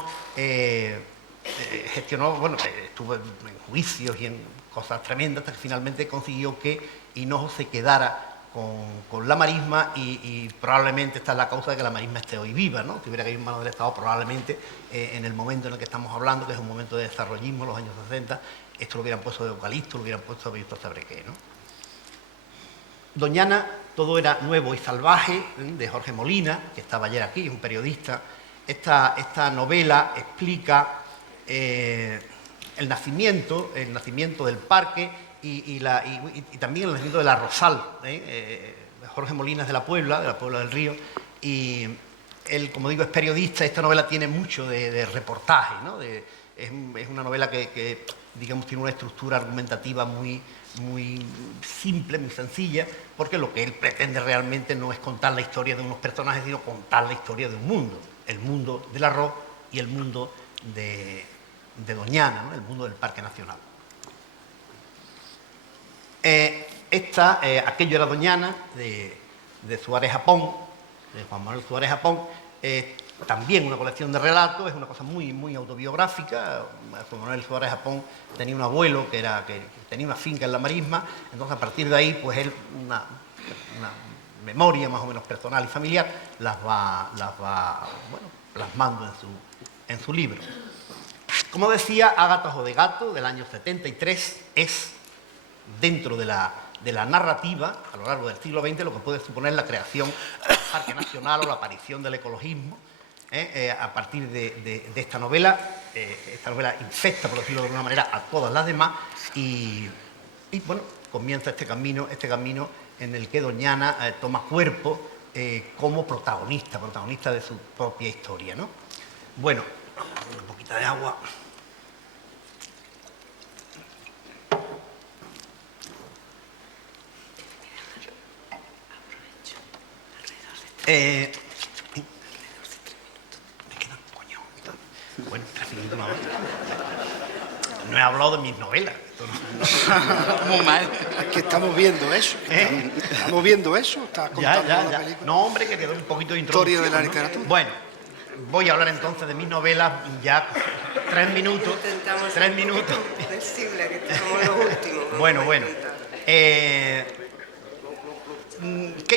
bueno, estuvo en juicios y en cosas tremendas hasta que finalmente consiguió que Hinojo se quedara con la marisma y probablemente esta es la causa de que la marisma esté hoy viva, ¿no? Si hubiera caído en manos del Estado, probablemente en el momento en el que estamos hablando, que es un momento de desarrollismo, los años 60, esto lo hubieran puesto de eucalipto, lo hubieran puesto de Víctor Sabrequé, ¿no? Doñana, todo era nuevo y salvaje, de Jorge Molina, que estaba ayer aquí, es un periodista. Esta novela explica el nacimiento del parque y también el nacimiento de la Rosal. Jorge Molina es de la Puebla del Río, y él, como digo, es periodista. Esta novela tiene mucho de reportaje, ¿no? Es una novela que, digamos, tiene una estructura argumentativa muy simple, muy sencilla, porque lo que él pretende realmente no es contar la historia de unos personajes, sino contar la historia de un mundo, el mundo del arroz y el mundo de Doñana, ¿no? El mundo del Parque Nacional. Aquello era Doñana, de Suárez Japón, de Juan Manuel Suárez Japón. También una colección de relatos, es una cosa muy autobiográfica. Juan Manuel Suárez Japón tenía un abuelo que tenía una finca en la marisma, entonces a partir de ahí, pues él, una memoria más o menos personal y familiar, las va bueno, plasmando en su libro. Como decía, Ágata Jodegato, del año 73, es, dentro de la narrativa, a lo largo del siglo XX, lo que puede suponer la creación del Parque Nacional o la aparición del ecologismo. A partir de esta novela infecta, por decirlo de alguna manera, a todas las demás y bueno, comienza este camino en el que Doñana toma cuerpo como protagonista de su propia historia, ¿no? Bueno, un poquito de agua. Bueno, 3 minutos más. No he hablado de mis novelas. Muy mal. Es que estamos viendo eso. Estamos viendo eso. Está contando la película. No, hombre, que quedó un poquito de introducción. Historia de la literatura. ¿No? Bueno, voy a hablar entonces de mis novelas ya 3 minutos. Intentamos 3 minutos. flexible, que somos los últimos. Bueno. ¿Qué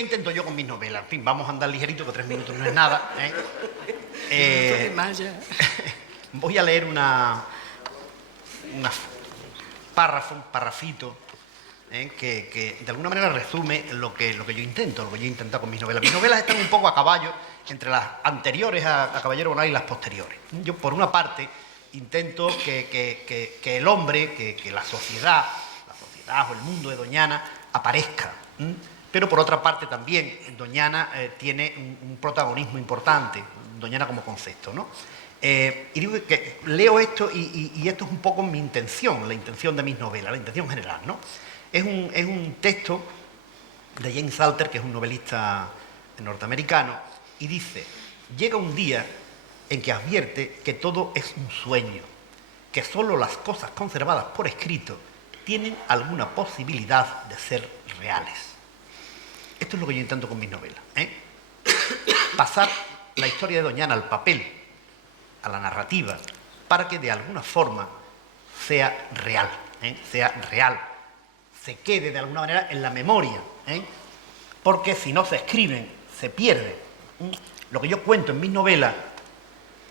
intento yo con mis novelas? En fin, vamos a andar ligerito, que 3 minutos no es nada. Voy a leer un parrafito, que de alguna manera resume lo que yo intento, lo que yo he intentado con mis novelas. Mis novelas están un poco a caballo entre las anteriores a Caballero Bonao y las posteriores. Yo, por una parte, intento que el hombre, que la sociedad o el mundo de Doñana aparezca. Pero por otra parte también Doñana tiene un protagonismo importante, Doñana como concepto, ¿no? Y digo que leo esto y esto es un poco mi intención, la intención de mis novelas, la intención general, ¿no? Es un texto de James Salter, que es un novelista norteamericano, y dice: llega un día en que advierte que todo es un sueño, que solo las cosas conservadas por escrito tienen alguna posibilidad de ser reales. Esto es lo que yo intento con mis novelas, pasar la historia de Doñana al papel, a la narrativa, para que de alguna forma sea real, se quede de alguna manera en la memoria, porque si no se escriben, se pierde. Lo que yo cuento en mis novelas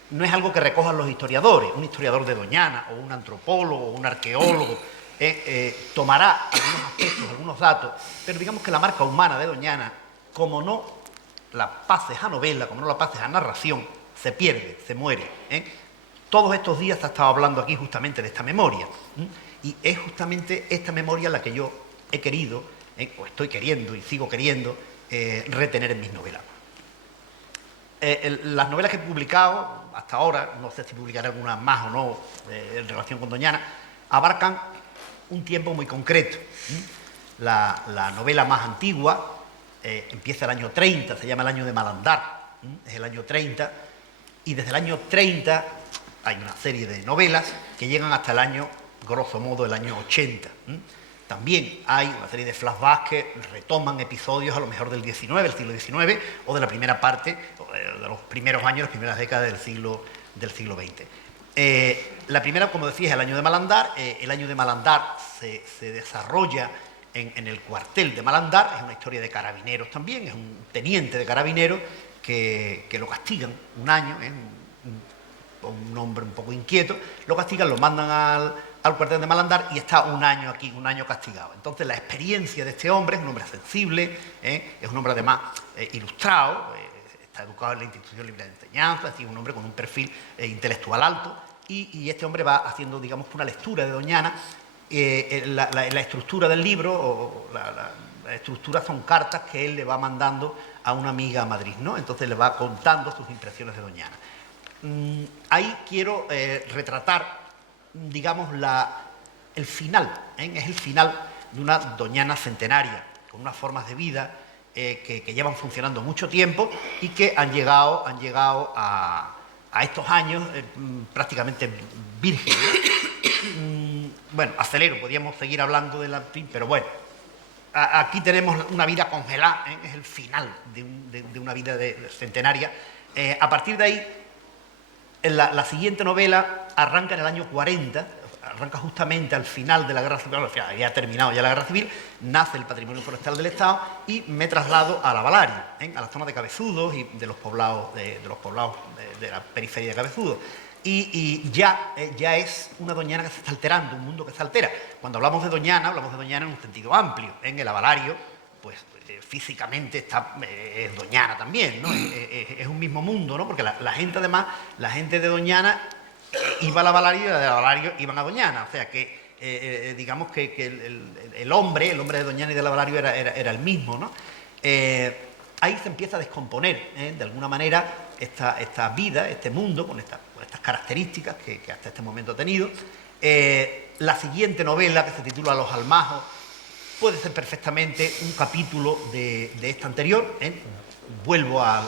no es algo que recojan los historiadores. Un historiador de Doñana, o un antropólogo, o un arqueólogo, tomará algunos aspectos, algunos datos, pero digamos que la marca humana de Doñana, como no la pases a novela, como no la pases a narración, se pierde, se muere. Todos estos días se ha estado hablando aquí justamente de esta memoria, y es justamente esta memoria la que yo he querido, o estoy queriendo y sigo queriendo retener en mis novelas. Las novelas que he publicado hasta ahora, no sé si publicaré algunas más o no en relación con Doñana, abarcan un tiempo muy concreto. La novela más antigua empieza el año 30, se llama El año de Malandar, es el año 30, y desde el año 30 hay una serie de novelas que llegan hasta el año, grosso modo, el año 80. También hay una serie de flashbacks que retoman episodios a lo mejor del XIX, del siglo XIX, o de la primera parte, de los primeros años, las primeras décadas del siglo XX. La primera, como decía, es el año de Malandar. El año de Malandar se desarrolla en el cuartel de Malandar. Es una historia de carabineros también, es un teniente de carabineros que lo castigan un año, un hombre un poco inquieto, lo castigan, lo mandan al cuartel de Malandar y está un año aquí, un año castigado. Entonces la experiencia de este hombre, es un hombre sensible, es un hombre además ilustrado, está educado en la Institución Libre de Enseñanza, es decir, un hombre con un perfil intelectual alto, y este hombre va haciendo, digamos, una lectura de Doñana. La estructura del libro, o la estructura son cartas que él le va mandando a una amiga a Madrid, ¿no? Entonces le va contando sus impresiones de Doñana. Ahí quiero retratar, digamos, el final, es el final de una Doñana centenaria, con unas formas de vida que llevan funcionando mucho tiempo y que han llegado a estos años prácticamente vírgenes, ¿no? Bueno, acelero, podríamos seguir hablando de la... pero bueno, aquí tenemos una vida congelada, es el final de una vida centenaria. A partir de ahí, la siguiente novela arranca en el año 40, arranca justamente al final de la Guerra Civil, o sea, había terminado ya la Guerra Civil, nace el Patrimonio Forestal del Estado y me traslado a la Valario, a la zona de Cabezudos y de los poblados de la periferia de Cabezudos. Y ya es una Doñana que se está alterando, un mundo que se altera. Cuando hablamos de Doñana en un sentido amplio. En el Avalario, pues físicamente es Doñana también, ¿no? Es un mismo mundo, ¿no? Porque la gente, además, la gente de Doñana iba al Avalario y de Avalario iban a Doñana. O sea que, digamos que el hombre de Doñana y del Avalario era el mismo, ¿no? Ahí se empieza a descomponer, de alguna manera, esta vida, este mundo, con estas características que hasta este momento ha tenido. La siguiente novela, que se titula Los Almajos, puede ser perfectamente un capítulo de esta anterior. Vuelvo al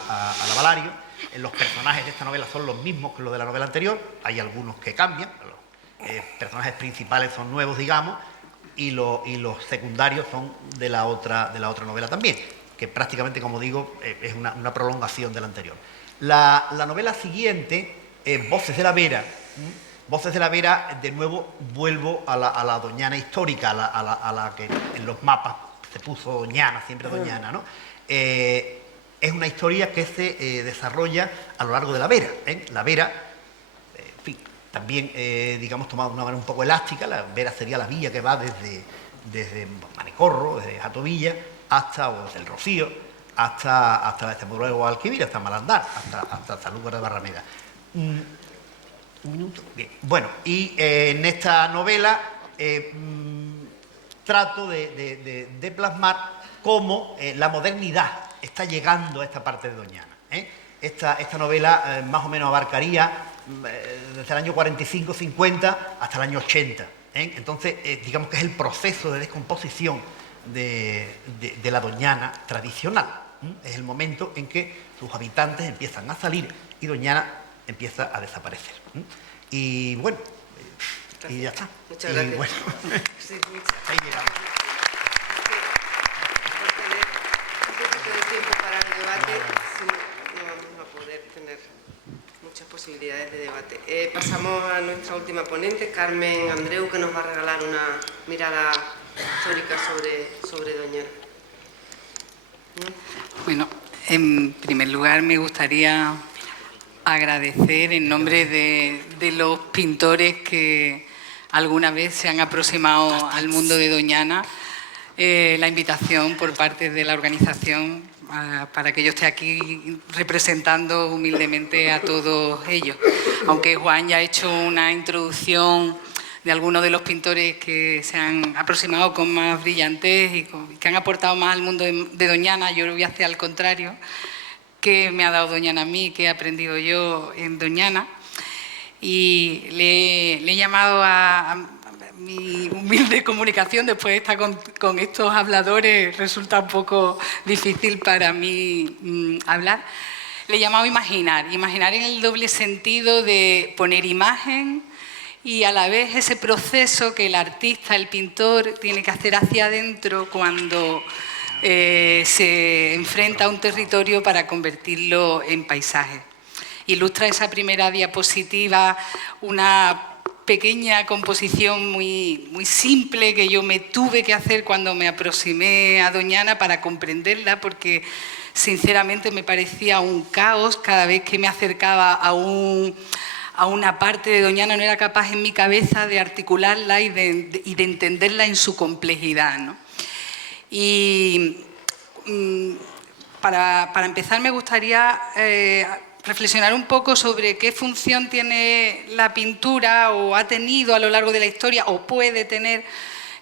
Avalario. Los personajes de esta novela son los mismos que los de la novela anterior. Hay algunos que cambian. Los personajes principales son nuevos, digamos, y los secundarios son de la otra novela también, que prácticamente, como digo, es una prolongación de la anterior. La novela siguiente, Voces de la Vera, Voces de la Vera, de nuevo, vuelvo a la Doñana histórica, a la que en los mapas se puso Doñana, siempre Doñana, ¿no? Es una historia que se desarrolla a lo largo de la Vera. La Vera, en fin, también, digamos, tomada de una manera un poco elástica. La Vera sería la vía que va desde Manicorro, desde Jatovilla, o desde el Rocío, hasta Extremadura o Alquivir, hasta Malandar, hasta Sanlúcar de Barrameda. Un minuto. Bien. Bueno, y en esta novela trato de plasmar cómo la modernidad está llegando a esta parte de Doñana. Esta novela más o menos abarcaría desde el año 45-50 hasta el año 80. Entonces, digamos que es el proceso de descomposición de la Doñana tradicional. Es el momento en que sus habitantes empiezan a salir y Doñana empieza a desaparecer. Y bueno, y ya está. Muchas gracias. Y bueno, Sí, muchas. ahí llegamos. Por tener un poquito de tiempo para el debate, sí, no vamos a poder tener muchas posibilidades de debate. Pasamos a nuestra última ponente, Carmen Andreu, que nos va a regalar una mirada histórica sobre Doñana. Bueno, en primer lugar me gustaría agradecer en nombre de los pintores que alguna vez se han aproximado al mundo de Doñana la invitación por parte de la organización para que yo esté aquí representando humildemente a todos ellos. Aunque Juan ya ha hecho una introducción de algunos de los pintores que se han aproximado con más brillantez y que han aportado más al mundo de Doñana, yo lo voy a hacer al contrario, que me ha dado Doñana a mí, que he aprendido yo en Doñana. Y le he llamado a mi humilde comunicación, después de estar con estos habladores, resulta un poco difícil para mí hablar. Le he llamado imaginar en el doble sentido de poner imagen y a la vez ese proceso que el artista, el pintor, tiene que hacer hacia adentro cuando se enfrenta a un territorio para convertirlo en paisaje. Ilustra esa primera diapositiva una pequeña composición muy simple que yo me tuve que hacer cuando me aproximé a Doñana para comprenderla, porque sinceramente me parecía un caos cada vez que me acercaba a una parte de Doñana. No era capaz en mi cabeza de articularla y de entenderla en su complejidad, ¿no? Y para empezar me gustaría reflexionar un poco sobre qué función tiene la pintura o ha tenido a lo largo de la historia o puede tener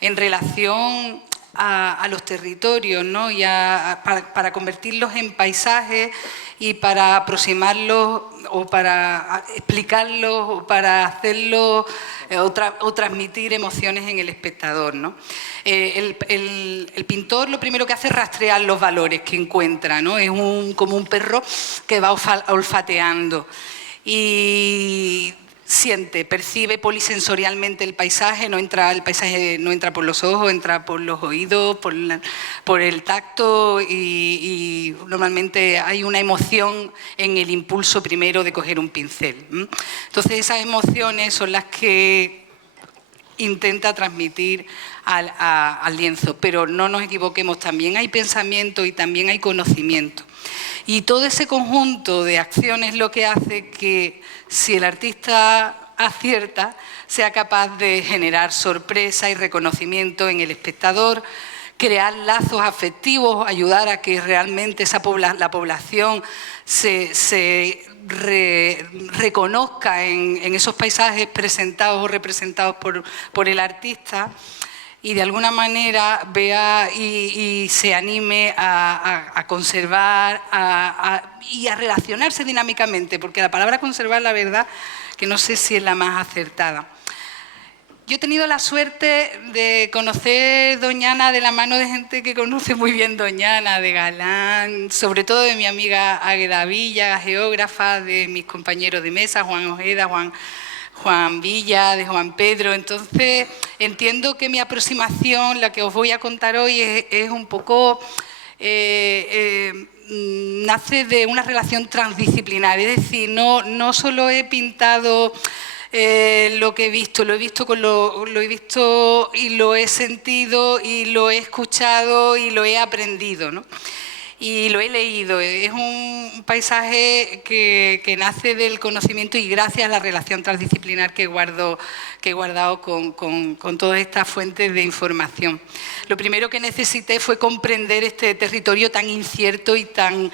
en relación a los territorios, ¿no? Y para convertirlos en paisajes y para aproximarlos o para explicarlos o para hacerlos o transmitir emociones en el espectador, ¿no? El pintor lo primero que hace es rastrear los valores que encuentra, ¿no? Es como un perro que va olfateando y siente, percibe polisensorialmente el paisaje. El paisaje no entra por los ojos, entra por los oídos, por el tacto y normalmente hay una emoción en el impulso primero de coger un pincel. Entonces esas emociones son las que intenta transmitir al lienzo, pero no nos equivoquemos, también hay pensamiento y también hay conocimiento. Y todo ese conjunto de acciones lo que hace que, si el artista acierta, sea capaz de generar sorpresa y reconocimiento en el espectador, crear lazos afectivos, ayudar a que realmente la población se reconozca en esos paisajes presentados o representados por el artista, y de alguna manera vea y se anime a conservar y a relacionarse dinámicamente, porque la palabra conservar, la verdad, que no sé si es la más acertada. Yo he tenido la suerte de conocer Doñana de la mano de gente que conoce muy bien Doñana, de Galán, sobre todo de mi amiga Águeda Villa, geógrafa, de mis compañeros de mesa, Juan Ojeda, Juan Villa, de Juan Pedro. Entonces entiendo que mi aproximación, la que os voy a contar hoy, es un poco nace de una relación transdisciplinar, es decir, no solo he pintado lo que he visto. Lo he visto y lo he sentido y lo he escuchado y lo he aprendido, ¿no? Y lo he leído. Es un paisaje que nace del conocimiento y gracias a la relación transdisciplinar que he guardado con todas estas fuentes de información. Lo primero que necesité fue comprender este territorio tan incierto y tan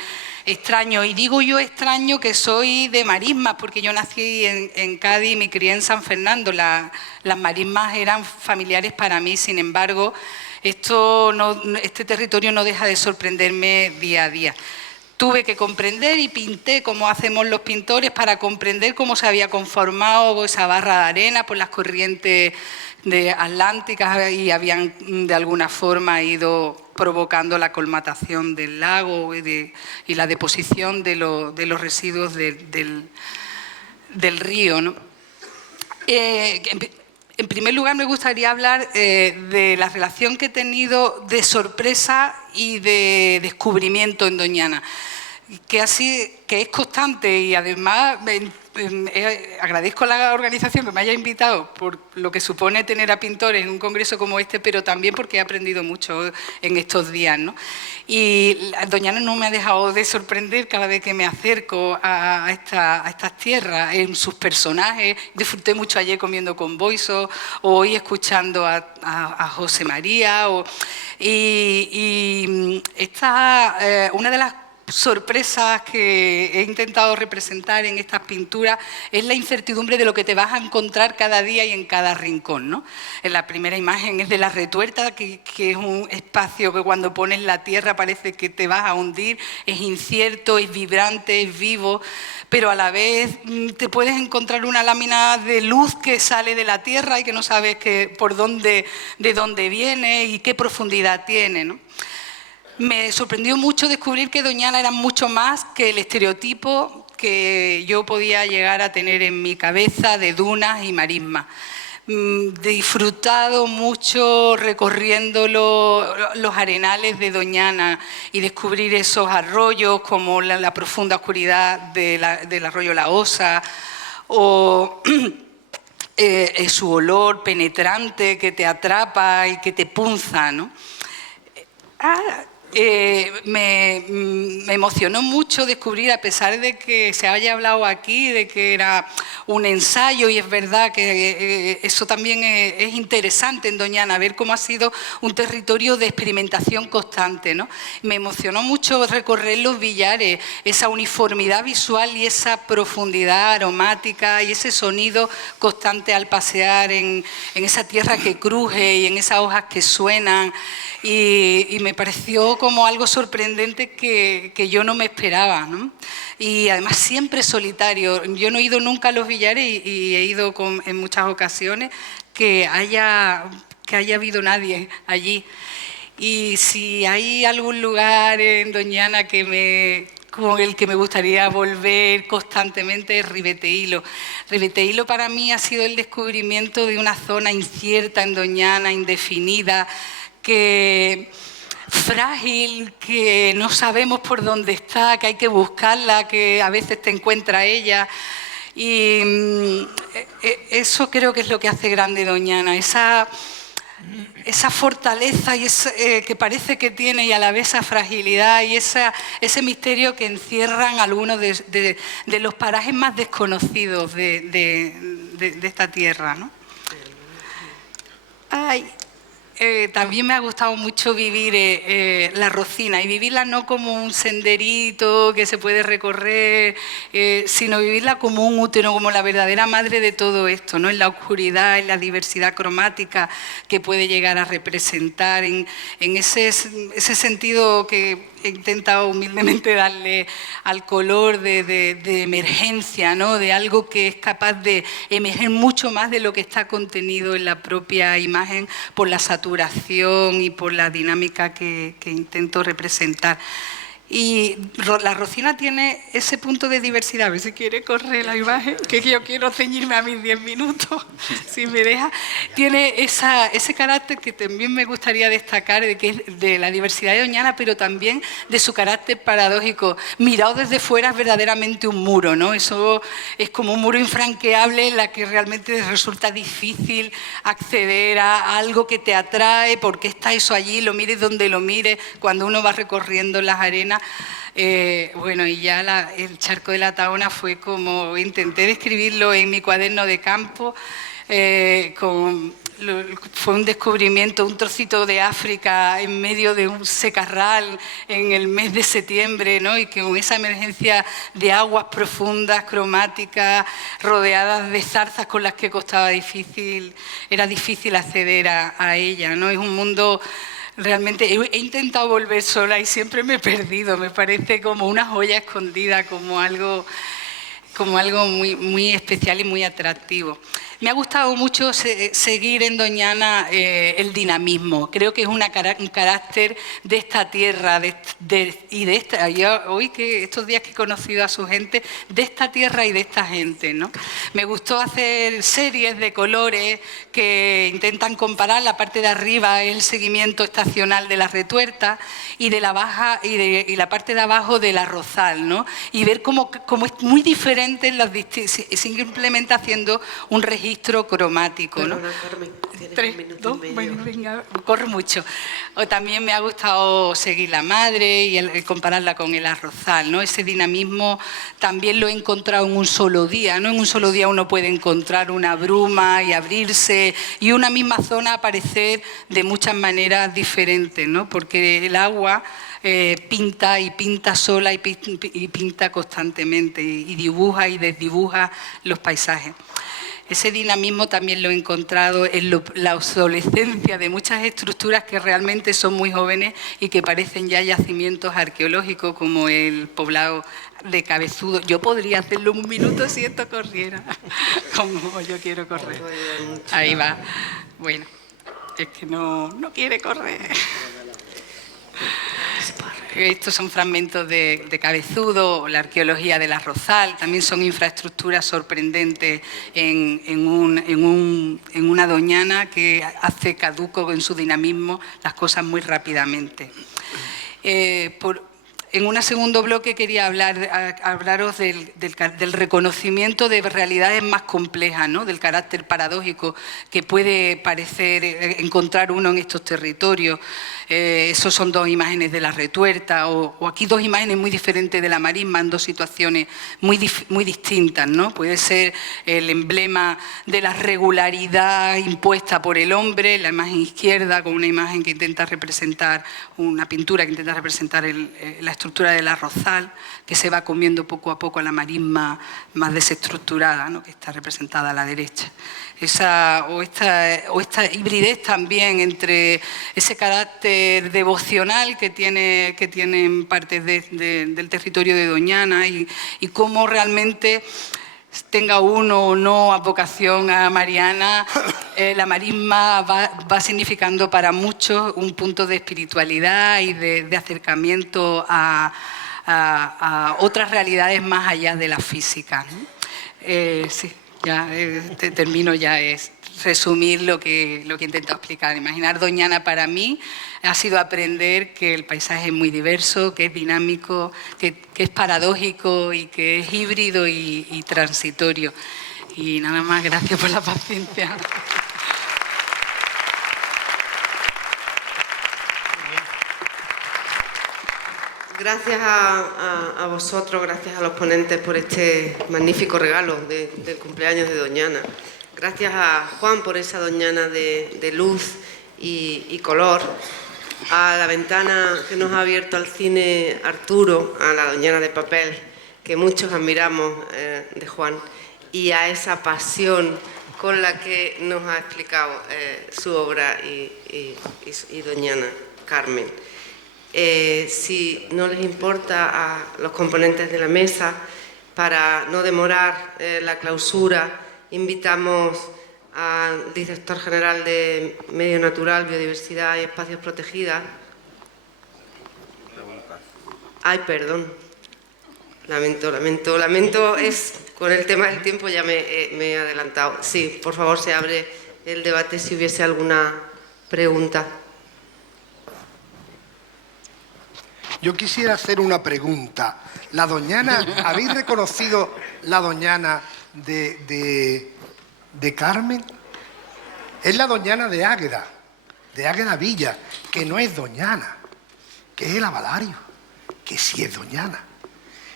extraño. Y digo yo extraño que soy de marismas, porque yo nací en Cádiz y me crié en San Fernando. Las marismas eran familiares para mí, sin embargo, este territorio no deja de sorprenderme día a día. Tuve que comprender y pinté como hacemos los pintores para comprender cómo se había conformado esa barra de arena por las corrientes atlánticas y habían de alguna forma ido provocando la colmatación del lago y la deposición de los residuos del río, ¿no? En primer lugar, me gustaría hablar de la relación que he tenido de sorpresa y de descubrimiento en Doñana, que es constante y además agradezco a la organización que me haya invitado por lo que supone tener a pintores en un congreso como este, pero también porque he aprendido mucho en estos días, ¿no? Y Doñana no me ha dejado de sorprender cada vez que me acerco a estas tierras, en sus personajes. Disfruté mucho ayer comiendo con Boiso, o hoy escuchando a José María. Una de las sorpresas que he intentado representar en estas pinturas es la incertidumbre de lo que te vas a encontrar cada día y en cada rincón, ¿no? En la primera imagen es de la Retuerta, que es un espacio que cuando pones la tierra parece que te vas a hundir, es incierto, es vibrante, es vivo, pero a la vez te puedes encontrar una lámina de luz que sale de la tierra y que no sabes de dónde viene y qué profundidad tiene, ¿no? Me sorprendió mucho descubrir que Doñana era mucho más que el estereotipo que yo podía llegar a tener en mi cabeza de dunas y marismas. Disfrutado mucho recorriendo los arenales de Doñana y descubrir esos arroyos como la profunda oscuridad del arroyo La Osa o su olor penetrante que te atrapa y que te punza, ¿no? Me emocionó mucho descubrir, a pesar de que se haya hablado aquí de que era un ensayo, y es verdad que eso también es interesante en Doñana, ver cómo ha sido un territorio de experimentación constante, ¿no? Me emocionó mucho recorrer los billares, esa uniformidad visual y esa profundidad aromática y ese sonido constante al pasear en esa tierra que cruje y en esas hojas que suenan. Y me pareció como algo sorprendente que yo no me esperaba, ¿no? Y además siempre solitario. Yo no he ido nunca a los billares y he ido en muchas ocasiones que haya habido nadie allí. Y si hay algún lugar en Doñana con el que me gustaría volver constantemente, es Ribeteilo. Ribeteilo para mí ha sido el descubrimiento de una zona incierta en Doñana, indefinida, frágil, que no sabemos por dónde está, que hay que buscarla, que a veces te encuentra ella. Y eso creo que es lo que hace grande Doñana, esa fortaleza y que parece que tiene, y a la vez esa fragilidad y ese misterio que encierran algunos de los parajes más desconocidos de esta tierra, ¿no? También me ha gustado mucho vivir la Rocina, y vivirla no como un senderito que se puede recorrer, sino vivirla como un útero, como la verdadera madre de todo esto, ¿no? En la oscuridad, en la diversidad cromática que puede llegar a representar, en ese sentido que he intentado humildemente darle al color de emergencia, ¿no? De algo que es capaz de emerger mucho más de lo que está contenido en la propia imagen por la saturación y por la dinámica que intento representar. Y la Rocina tiene ese punto de diversidad. A ver si quiere correr la imagen, que yo quiero ceñirme a mis 10 minutos, si me deja. Tiene ese carácter que también me gustaría destacar, que es de la diversidad de Doñana, pero también de su carácter paradójico. Mirado desde fuera es verdaderamente un muro, ¿no? Eso es como un muro infranqueable en la que realmente resulta difícil acceder a algo que te atrae, porque está eso allí, lo mires donde lo mires, cuando uno va recorriendo las arenas. Bueno, y ya el charco de la Tahona fue como, intenté describirlo en mi cuaderno de campo, fue un descubrimiento, un trocito de África en medio de un secarral en el mes de septiembre, ¿no? Y que con esa emergencia de aguas profundas, cromáticas, rodeadas de zarzas con las que era difícil acceder a ella, ¿no? Es un mundo... Realmente he intentado volver sola y siempre me he perdido. Me parece como una joya escondida, como algo muy, muy especial y muy atractivo. Me ha gustado mucho seguir en Doñana el dinamismo. Creo que es un carácter de esta tierra hoy estos días que he conocido a su gente, de esta tierra y de esta gente, ¿no? Me gustó hacer series de colores que intentan comparar. La parte de arriba es el seguimiento estacional de la Retuerta y de la baja y la parte de abajo de la Rozal, ¿no? Y ver cómo es muy diferente simplemente haciendo un registro cromático, ¿no? Perdona, Carmen, 3, 2, y medio. bueno, venga, corro mucho. También me ha gustado seguir la madre y el compararla con el arrozal, ¿no? Ese dinamismo también lo he encontrado en un solo día, ¿no? En un solo día uno puede encontrar una bruma y abrirse y una misma zona aparecer de muchas maneras diferentes, ¿no? Porque el agua pinta y pinta sola y pinta constantemente y dibuja y desdibuja los paisajes. Ese dinamismo también lo he encontrado en la obsolescencia de muchas estructuras que realmente son muy jóvenes y que parecen ya yacimientos arqueológicos, como el poblado de Cabezudo. Yo podría hacerlo en un minuto si esto corriera, como yo quiero correr. Ahí va. Bueno, es que no quiere correr. Estos son fragmentos de Cabezudo, la arqueología de la Rozal, también son infraestructuras sorprendentes en una Doñana que hace caduco en su dinamismo las cosas muy rápidamente. En un segundo bloque quería hablaros del reconocimiento de realidades más complejas, ¿no? Del carácter paradójico que puede parecer encontrar uno en estos territorios. Esos son dos imágenes de la Retuerta o aquí dos imágenes muy diferentes de la Marisma en dos situaciones muy distintas, ¿no? Puede ser el emblema de la regularidad impuesta por el hombre, la imagen izquierda, con una imagen que intenta representar, una pintura que intenta representar la estructura de la Rozal, que se va comiendo poco a poco a la Marisma más desestructurada, ¿no? Que está representada a la derecha. Esta hibridez también entre ese carácter devocional que tienen partes del territorio de Doñana y cómo realmente tenga uno o no vocación a mariana, la Marisma va significando para muchos un punto de espiritualidad y de acercamiento a otras realidades más allá de la física, ¿no? Sí, ya termino, ya es resumir lo que he intentado explicar. Imaginar Doñana para mí ha sido aprender que el paisaje es muy diverso, que es dinámico, que es paradójico y que es híbrido y transitorio. Y nada más, gracias por la paciencia. Gracias a vosotros, gracias a los ponentes por este magnífico regalo del cumpleaños de Doñana. Gracias a Juan por esa Doñana de luz y color. A la ventana que nos ha abierto al cine Arturo, a la Doñana de papel, que muchos admiramos de Juan, y a esa pasión con la que nos ha explicado su obra y Doñana Carmen. Si no les importa a los componentes de la mesa, para no demorar la clausura, invitamos al director general de Medio Natural, Biodiversidad y Espacios Protegidos, Ay, perdón. Lamento, es con el tema del tiempo ya me he adelantado. Sí, por favor, se abre el debate si hubiese alguna pregunta. Yo quisiera hacer una pregunta. La doñana, ¿habéis reconocido la doñana de Carmen? Es la doñana de Águeda Villa, que no es doñana, que es el Avalario, que sí es doñana.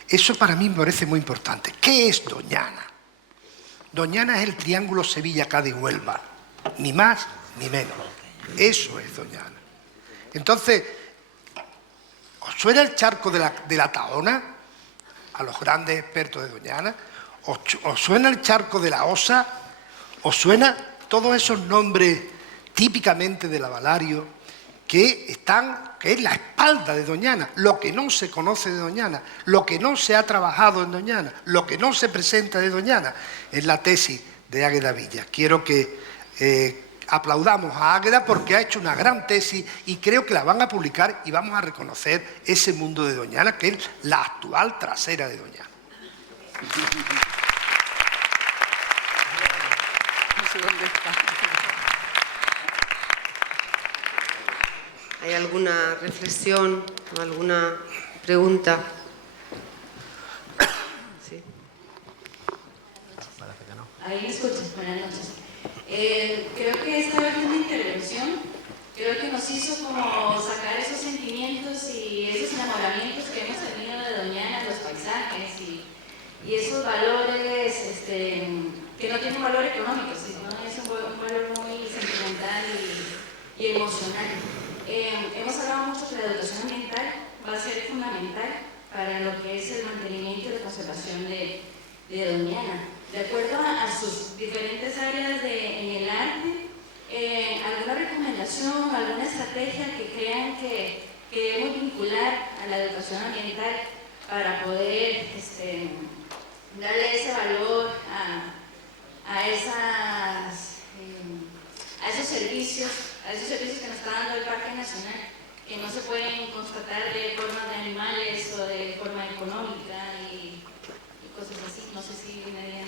Eso para mí me parece muy importante. ¿Qué es doñana? Doñana es el triángulo Sevilla-Cádiz-Huelva, ni más ni menos. Eso es doñana. Entonces, ¿os suena el charco de la Tahona? A los grandes expertos de doñana. ¿Os suena el charco de la Osa? ¿Os suena todos esos nombres típicamente del Avalario que es la espalda de doñana, lo que no se conoce de doñana, lo que no se ha trabajado en doñana, lo que no se presenta de doñana? Es la tesis de Águeda Villa. Quiero que aplaudamos a Águeda porque ha hecho una gran tesis y creo que la van a publicar y vamos a reconocer ese mundo de doñana que es la actual trasera de doñana. No sé dónde está. ¿Hay alguna reflexión o alguna pregunta? Sí. Ahí me escuchas, buenas noches. Creo que esta última intervención creo que nos hizo como sacar esos sentimientos y esos enamoramientos que hemos tenido de doñana, los paisajes y esos valores que no tienen un valor económico, sino es un valor muy sentimental y emocional. Hemos hablado mucho que la educación ambiental va a ser fundamental para lo que es el mantenimiento y la conservación de doñana. De acuerdo a sus diferentes áreas en el arte, ¿alguna recomendación, alguna estrategia que crean que debemos vincular a la educación ambiental para poder darle ese valor a esos servicios que nos está dando el Parque Nacional, que no se pueden constatar de forma de animales o de forma económica y cosas así? No sé si nadie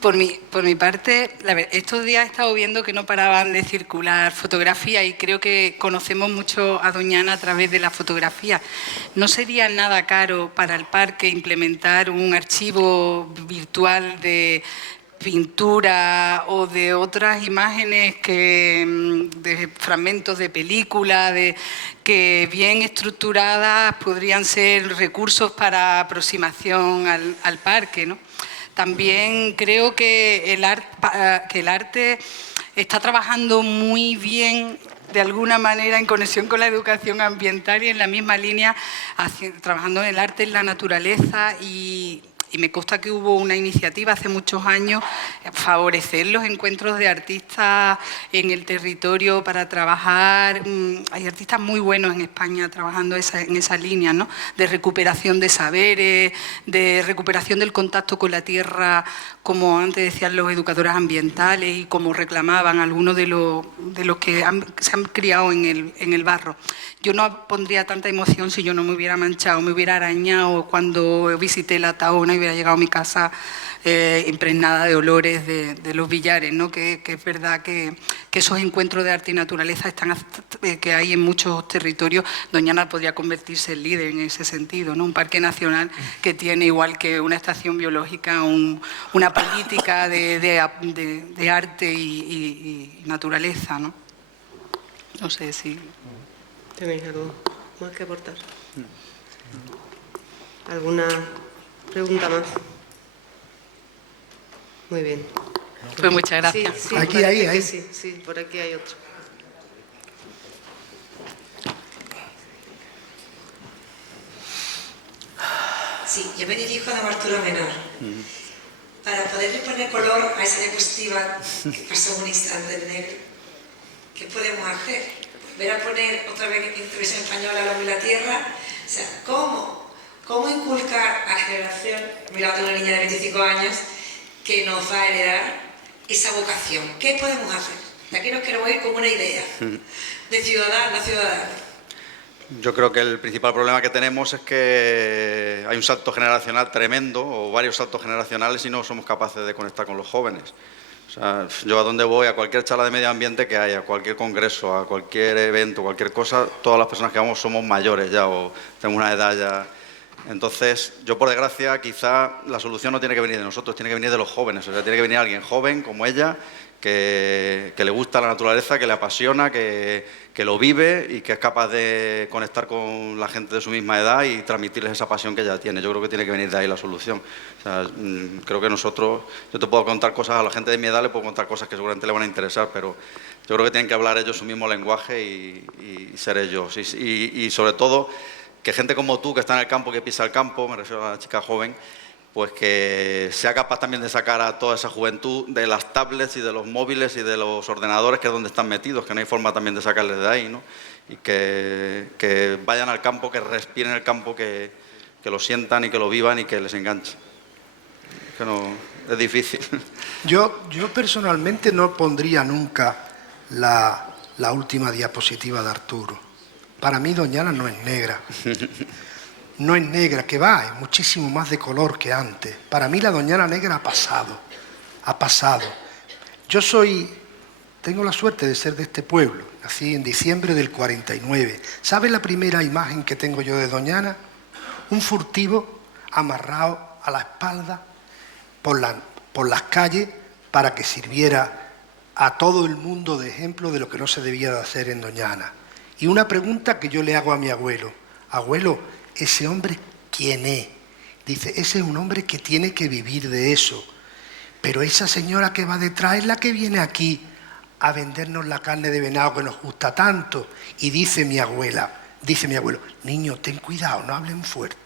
Por mi parte, estos días he estado viendo que no paraban de circular fotografías y creo que conocemos mucho a Doñana a través de la fotografía. ¿No sería nada caro para el parque implementar un archivo virtual de pintura o de otras imágenes de fragmentos de película, que bien estructuradas podrían ser recursos para aproximación al parque, ¿no? También creo que el arte está trabajando muy bien, de alguna manera, en conexión con la educación ambiental y en la misma línea, trabajando en el arte, en la naturaleza y me consta que hubo una iniciativa hace muchos años, favorecer los encuentros de artistas en el territorio para trabajar. Hay artistas muy buenos en España trabajando en esa línea, ¿no? De recuperación de saberes, de recuperación del contacto con la tierra, como antes decían los educadores ambientales y como reclamaban algunos de los que se han criado en el barro. Yo no pondría tanta emoción si yo no me hubiera manchado, me hubiera arañado cuando visité la Tahona y hubiera llegado a mi casa impregnada de olores de los billares, ¿no? Que es verdad que esos encuentros de arte y naturaleza que hay en muchos territorios. Doñana podría convertirse en líder en ese sentido, ¿no? Un parque nacional que tiene, igual que una estación biológica, una política de arte y naturaleza, ¿no? No sé si... ¿Tenéis algo más que aportar? ¿Alguna pregunta más? Muy bien. Pues muchas gracias. Sí, Aquí, ahí. Sí, por aquí hay otro. Sí, yo me dirijo a don Arturo Menor. Para poderle poner color a esa diapositiva que pasó un instante en negro, ¿qué podemos hacer? ¿Volver a poner otra vez en televisión española El hombre y la tierra? O sea, ¿cómo inculcar a la generación, mira, tengo una niña de 25 años, que nos va a heredar esa vocación? ¿Qué podemos hacer? De aquí nos queremos ir con una idea de ciudadano a ciudadano. Yo creo que el principal problema que tenemos es que hay un salto generacional tremendo, o varios saltos generacionales, y no somos capaces de conectar con los jóvenes. O sea, yo a donde voy, a cualquier charla de medio ambiente que haya, a cualquier congreso, a cualquier evento, cualquier cosa, todas las personas que vamos somos mayores ya o tenemos una edad ya. Entonces, yo por desgracia, quizá la solución no tiene que venir de nosotros, tiene que venir de los jóvenes. O sea, tiene que venir alguien joven como ella, que le gusta la naturaleza, que le apasiona, que lo vive y que es capaz de conectar con la gente de su misma edad y transmitirles esa pasión que ella tiene. Yo creo que tiene que venir de ahí la solución. O sea, creo que nosotros, yo te puedo contar cosas, a la gente de mi edad le puedo contar cosas que seguramente le van a interesar, pero yo creo que tienen que hablar ellos su mismo lenguaje y ser ellos. Y sobre todo, que gente como tú, que está en el campo, que pisa el campo, me refiero a la chica joven, pues que sea capaz también de sacar a toda esa juventud de las tablets y de los móviles y de los ordenadores, que es donde están metidos, que no hay forma también de sacarles de ahí, ¿no? Y que vayan al campo, que respiren el campo, que lo sientan y que lo vivan y que les enganche. Que no, es difícil. Yo personalmente no pondría nunca la última diapositiva de Arturo. Para mí Doñana no es negra. No es negra, que va, es muchísimo más de color que antes. Para mí la Doñana negra ha pasado. Yo tengo la suerte de ser de este pueblo, nací en diciembre del 49. ¿Sabe la primera imagen que tengo yo de Doñana? Un furtivo amarrado a la espalda por las calles para que sirviera a todo el mundo de ejemplo de lo que no se debía de hacer en Doñana. Y una pregunta que yo le hago a mi abuelo: abuelo, ¿ese hombre quién es? Dice, ese es un hombre que tiene que vivir de eso. Pero esa señora que va detrás es la que viene aquí a vendernos la carne de venado que nos gusta tanto. Y dice mi abuelo, niño, ten cuidado, no hablen fuerte.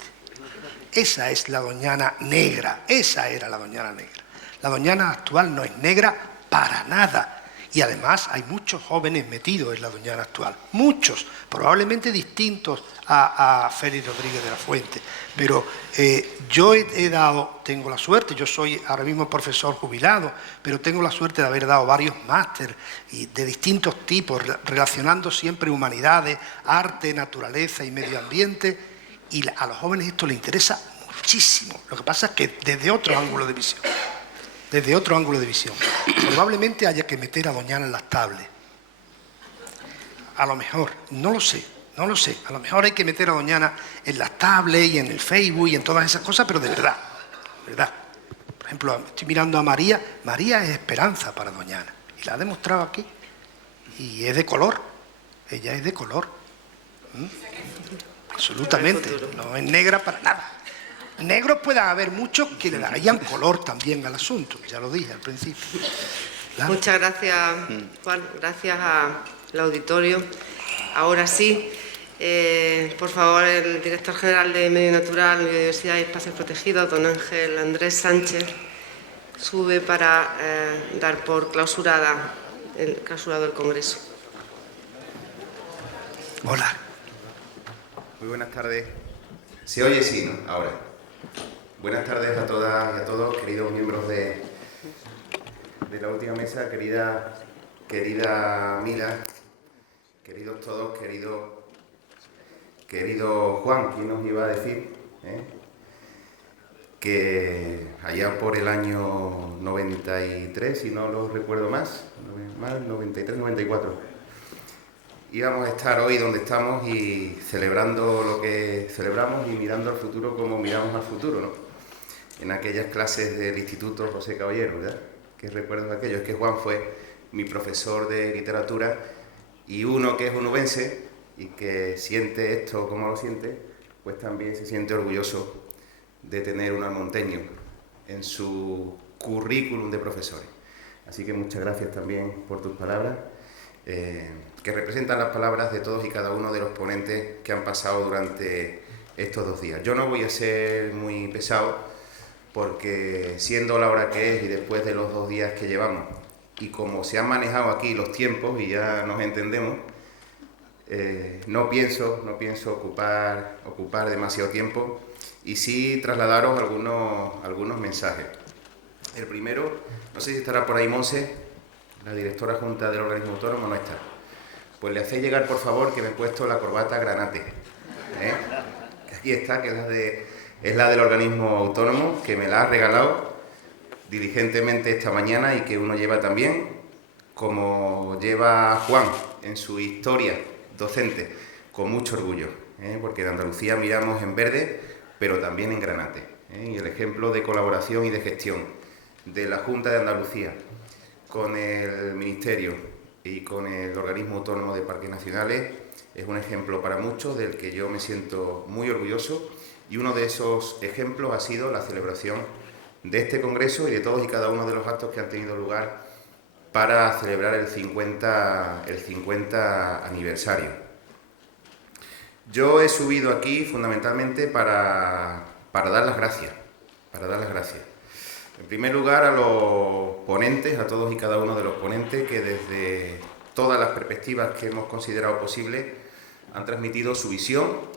Esa es la Doñana negra, esa era la Doñana negra. La Doñana actual no es negra para nada. Y además hay muchos jóvenes metidos en la Doñana actual, muchos, probablemente distintos a Félix Rodríguez de la Fuente. Pero yo tengo la suerte, yo soy ahora mismo profesor jubilado, pero tengo la suerte de haber dado varios másteres de distintos tipos, relacionando siempre humanidades, arte, naturaleza y medio ambiente, y a los jóvenes esto les interesa muchísimo. Lo que pasa es que desde otro ángulo de visión. Probablemente haya que meter a Doñana en las tablets. A lo mejor, no lo sé. A lo mejor hay que meter a Doñana en las tablets y en el Facebook y en todas esas cosas, pero de verdad. Por ejemplo, estoy mirando a María. María es esperanza para Doñana. Y la ha demostrado aquí. Y es de color. Ella es de color. Absolutamente. No es negra para nada. Negros pueden haber muchos que le darían color también al asunto, ya lo dije al principio. Claro. Muchas gracias, Juan, gracias al auditorio. Ahora sí, por favor, el director general de Medio Natural, Biodiversidad y Espacios Protegidos, don Ángel Andrés Sánchez, sube para dar por clausurado el Congreso. Hola. Muy buenas tardes. ¿Se oye? Sí, ¿no? Ahora. Buenas tardes a todas y a todos, queridos miembros de la última mesa, querida Mila, queridos todos, querido Juan, ¿quién nos iba a decir? Que allá por el año 93, si no lo recuerdo más 93, 94, íbamos a estar hoy donde estamos y celebrando lo que celebramos y mirando al futuro como miramos al futuro, ¿no? En aquellas clases del Instituto José Caballero, ¿verdad? ¿Qué recuerdo de aquello? Es que Juan fue mi profesor de literatura y uno que es onubense y que siente esto como lo siente, pues también se siente orgulloso de tener un almonteño en su currículum de profesores. Así que muchas gracias también por tus palabras, que representan las palabras de todos y cada uno de los ponentes que han pasado durante estos 2 días. Yo no voy a ser muy pesado, porque siendo la hora que es y después de los 2 días que llevamos, y como se han manejado aquí los tiempos y ya nos entendemos, no pienso ocupar demasiado tiempo y sí trasladaros algunos mensajes. El primero, no sé si estará por ahí Monse, la directora junta del organismo autónomo, no está. pues le hacéis llegar, por favor, que me he puesto la corbata Granate. Aquí está, que es la del organismo autónomo, que me la ha regalado diligentemente esta mañana y que uno lleva también, como lleva Juan en su historia docente, con mucho orgullo, porque en Andalucía miramos en verde, pero también en granate. Y el ejemplo de colaboración y de gestión de la Junta de Andalucía con el Ministerio y con el Organismo Autónomo de Parques Nacionales es un ejemplo para muchos del que yo me siento muy orgulloso, y uno de esos ejemplos ha sido la celebración de este congreso y de todos y cada uno de los actos que han tenido lugar para celebrar el 50 aniversario. Yo he subido aquí fundamentalmente para dar las gracias, En primer lugar a los ponentes, a todos y cada uno de los ponentes que desde todas las perspectivas que hemos considerado posibles han transmitido su visión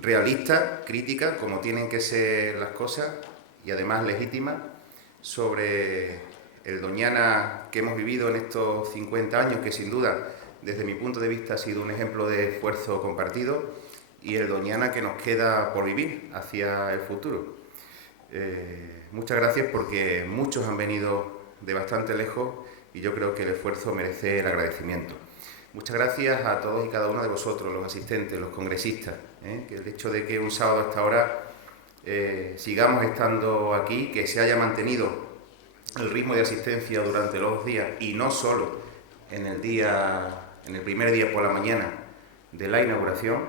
realista, crítica, como tienen que ser las cosas, y además legítima, sobre el Doñana que hemos vivido en estos 50 años, que sin duda, desde mi punto de vista, ha sido un ejemplo de esfuerzo compartido, y el Doñana que nos queda por vivir hacia el futuro. Muchas gracias, porque muchos han venido de bastante lejos y yo creo que el esfuerzo merece el agradecimiento. Muchas gracias a todos y cada uno de vosotros, los asistentes, los congresistas, que el hecho de que un sábado a esta hora sigamos estando aquí, que se haya mantenido el ritmo de asistencia durante los días y no solo en el primer día por la mañana de la inauguración,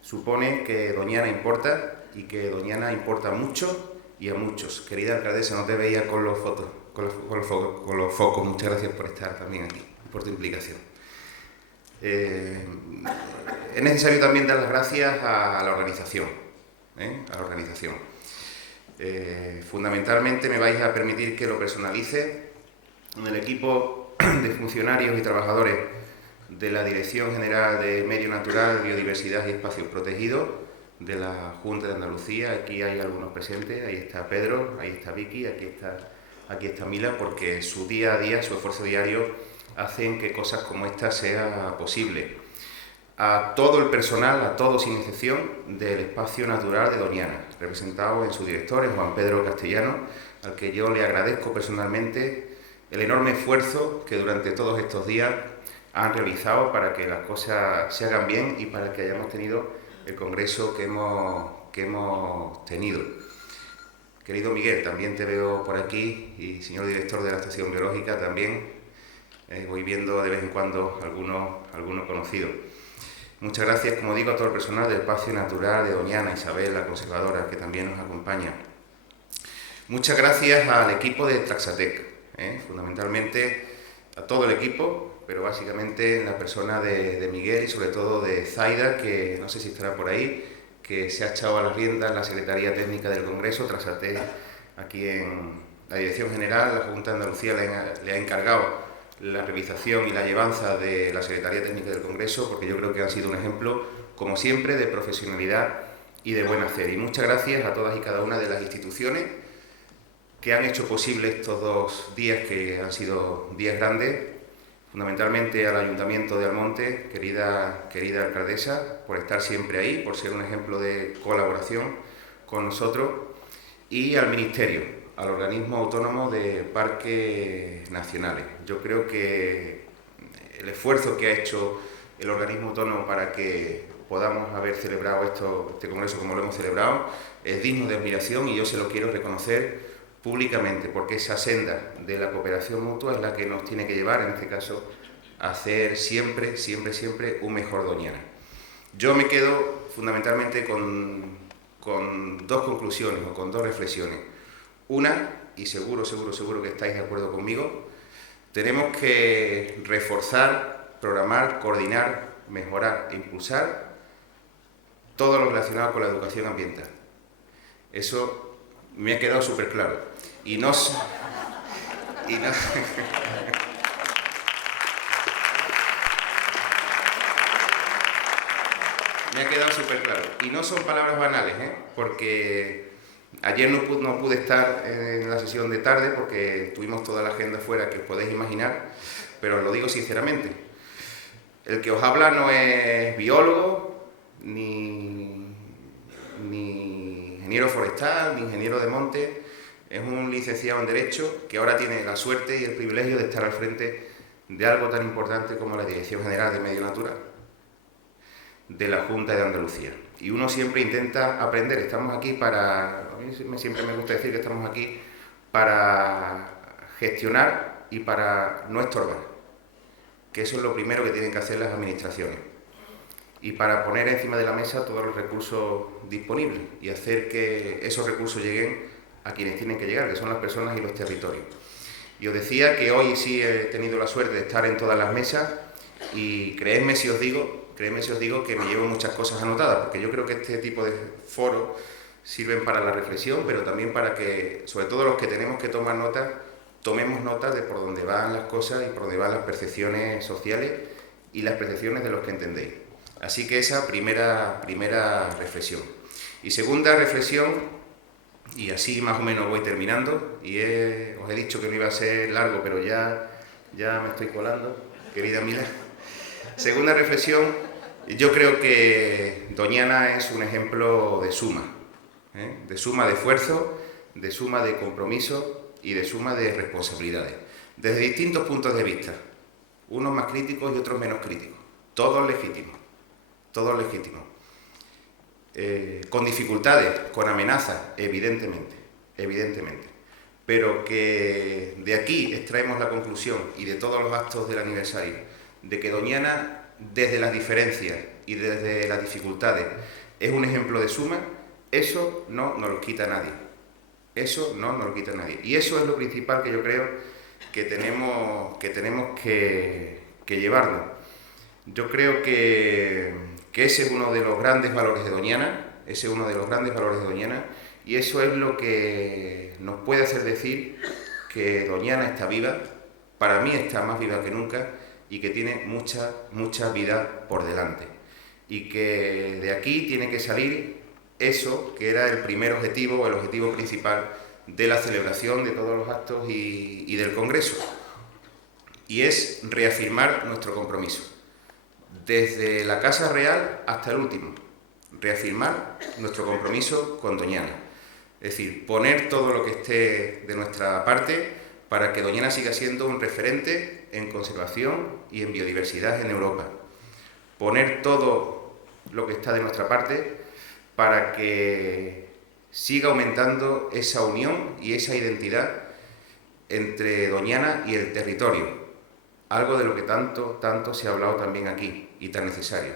supone que Doñana importa, y que Doñana importa mucho y a muchos. Querida alcaldesa, no te veía con los focos. Muchas gracias por estar también aquí, por tu implicación. Es necesario también dar las gracias a la organización. Fundamentalmente me vais a permitir que lo personalice en el equipo de funcionarios y trabajadores de la Dirección General de Medio Natural, Biodiversidad y Espacios Protegidos de la Junta de Andalucía. Aquí hay algunos presentes, ahí está Pedro, ahí está Vicky, aquí está Mila, porque su día a día, su esfuerzo diario hacen que cosas como esta sea posible. A todo el personal, a todos sin excepción, del Espacio Natural de Doñana, representado en su director, en Juan Pedro Castellano, al que yo le agradezco personalmente el enorme esfuerzo que durante todos estos días han realizado para que las cosas se hagan bien y para que hayamos tenido el congreso que hemos tenido. Querido Miguel, también te veo por aquí, y señor director de la Estación Biológica también, voy viendo de vez en cuando algunos conocidos. Muchas gracias, como digo, a todo el personal del Espacio Natural de Doñana, Isabel, la conservadora, que también nos acompaña. Muchas gracias al equipo de Traxatec, fundamentalmente a todo el equipo, pero básicamente en la persona de Miguel y sobre todo de Zaida, que no sé si estará por ahí, que se ha echado a las riendas la Secretaría Técnica del Congreso. Traxatec, aquí en la Dirección General, la Junta de Andalucía le ha encargado la realización y la llevanza de la Secretaría Técnica del Congreso, porque yo creo que han sido un ejemplo, como siempre, de profesionalidad y de buen hacer. Y muchas gracias a todas y cada una de las instituciones que han hecho posible estos 2 días, que han sido días grandes, fundamentalmente al Ayuntamiento de Almonte, querida alcaldesa, por estar siempre ahí, por ser un ejemplo de colaboración con nosotros, y al Ministerio, al Organismo Autónomo de Parques Nacionales. Yo creo que el esfuerzo que ha hecho el Organismo Autónomo para que podamos haber celebrado este congreso como lo hemos celebrado es digno de admiración, y yo se lo quiero reconocer públicamente, porque esa senda de la cooperación mutua es la que nos tiene que llevar, en este caso, a hacer siempre un mejor Doñana. Yo me quedo fundamentalmente con 2 conclusiones o con 2 reflexiones. Una, y seguro que estáis de acuerdo conmigo, tenemos que reforzar, programar, coordinar, mejorar e impulsar todo lo relacionado con la educación ambiental. Eso me ha quedado súper claro. Me ha quedado súper claro. Y no son palabras banales, porque ayer no pude estar en la sesión de tarde porque tuvimos toda la agenda fuera, que os podéis imaginar, pero os lo digo sinceramente. El que os habla no es biólogo, ni ingeniero forestal, ni ingeniero de monte. Es un licenciado en Derecho que ahora tiene la suerte y el privilegio de estar al frente de algo tan importante como la Dirección General de Medio Natural de la Junta de Andalucía. Y uno siempre intenta aprender. Estamos aquí para... A mí siempre me gusta decir que estamos aquí para gestionar y para no estorbar, que eso es lo primero que tienen que hacer las administraciones, y para poner encima de la mesa todos los recursos disponibles y hacer que esos recursos lleguen a quienes tienen que llegar, que son las personas y los territorios. Y os decía que hoy sí he tenido la suerte de estar en todas las mesas y creedme si os digo que me llevo muchas cosas anotadas, porque yo creo que este tipo de foros sirven para la reflexión, pero también para que, sobre todo los que tenemos que tomar notas, tomemos nota de por dónde van las cosas y por dónde van las percepciones sociales y las percepciones de los que entendéis. Así que esa primera reflexión. Y segunda reflexión, y así más o menos voy terminando, y os he dicho que no iba a ser largo, pero ya me estoy colando, querida Mila. Segunda reflexión, yo creo que Doñana es un ejemplo de suma de esfuerzo, de suma de compromiso y de suma de responsabilidades, desde distintos puntos de vista, unos más críticos y otros menos críticos, todos legítimos, con dificultades, con amenazas, evidentemente, pero que de aquí extraemos la conclusión, y de todos los actos del aniversario, de que Doñana, desde las diferencias y desde las dificultades, es un ejemplo de suma. Eso no nos lo quita nadie. Y eso es lo principal que yo creo que tenemos que llevarnos. Yo creo que ese es uno de los grandes valores de Doñana, y eso es lo que nos puede hacer decir que Doñana está viva, para mí está más viva que nunca, y que tiene mucha vida por delante. Y que de aquí tiene que salir eso que era el primer objetivo, o el objetivo principal de la celebración de todos los actos y del Congreso. Y es reafirmar nuestro compromiso. Desde la Casa Real hasta el último. Reafirmar nuestro compromiso con Doñana. Es decir, poner todo lo que esté de nuestra parte para que Doñana siga siendo un referente en conservación y en biodiversidad en Europa. Poner todo lo que está de nuestra parte para que siga aumentando esa unión y esa identidad entre Doñana y el territorio, algo de lo que tanto se ha hablado también aquí y tan necesario.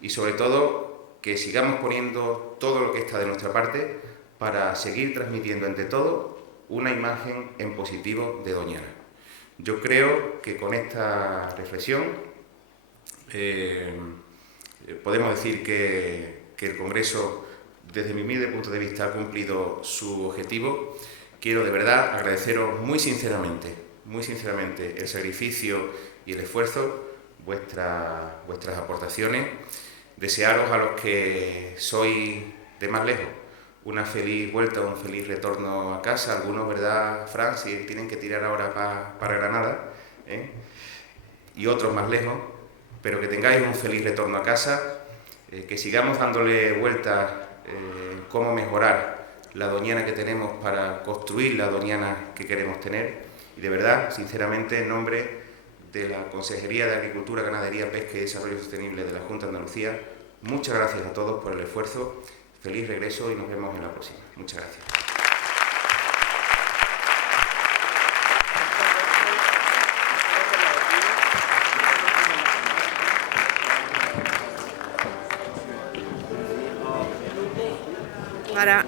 Y sobre todo que sigamos poniendo todo lo que está de nuestra parte para seguir transmitiendo entre todos una imagen en positivo de Doñana. Yo creo que con esta reflexión podemos decir que el Congreso, desde mi humilde punto de vista, ha cumplido su objetivo. Quiero de verdad agradeceros muy sinceramente el sacrificio y el esfuerzo, vuestras aportaciones. Desearos a los que sois de más lejos una feliz vuelta, un feliz retorno a casa. Algunos, ¿verdad, Fran? Si tienen que tirar ahora para Granada, y otros más lejos, pero que tengáis un feliz retorno a casa. Que sigamos dándole vueltas cómo mejorar la Doñana que tenemos para construir la Doñana que queremos tener. Y de verdad, sinceramente, en nombre de la Consejería de Agricultura, Ganadería, Pesca y Desarrollo Sostenible de la Junta de Andalucía, muchas gracias a todos por el esfuerzo, feliz regreso y nos vemos en la próxima. Muchas gracias. Para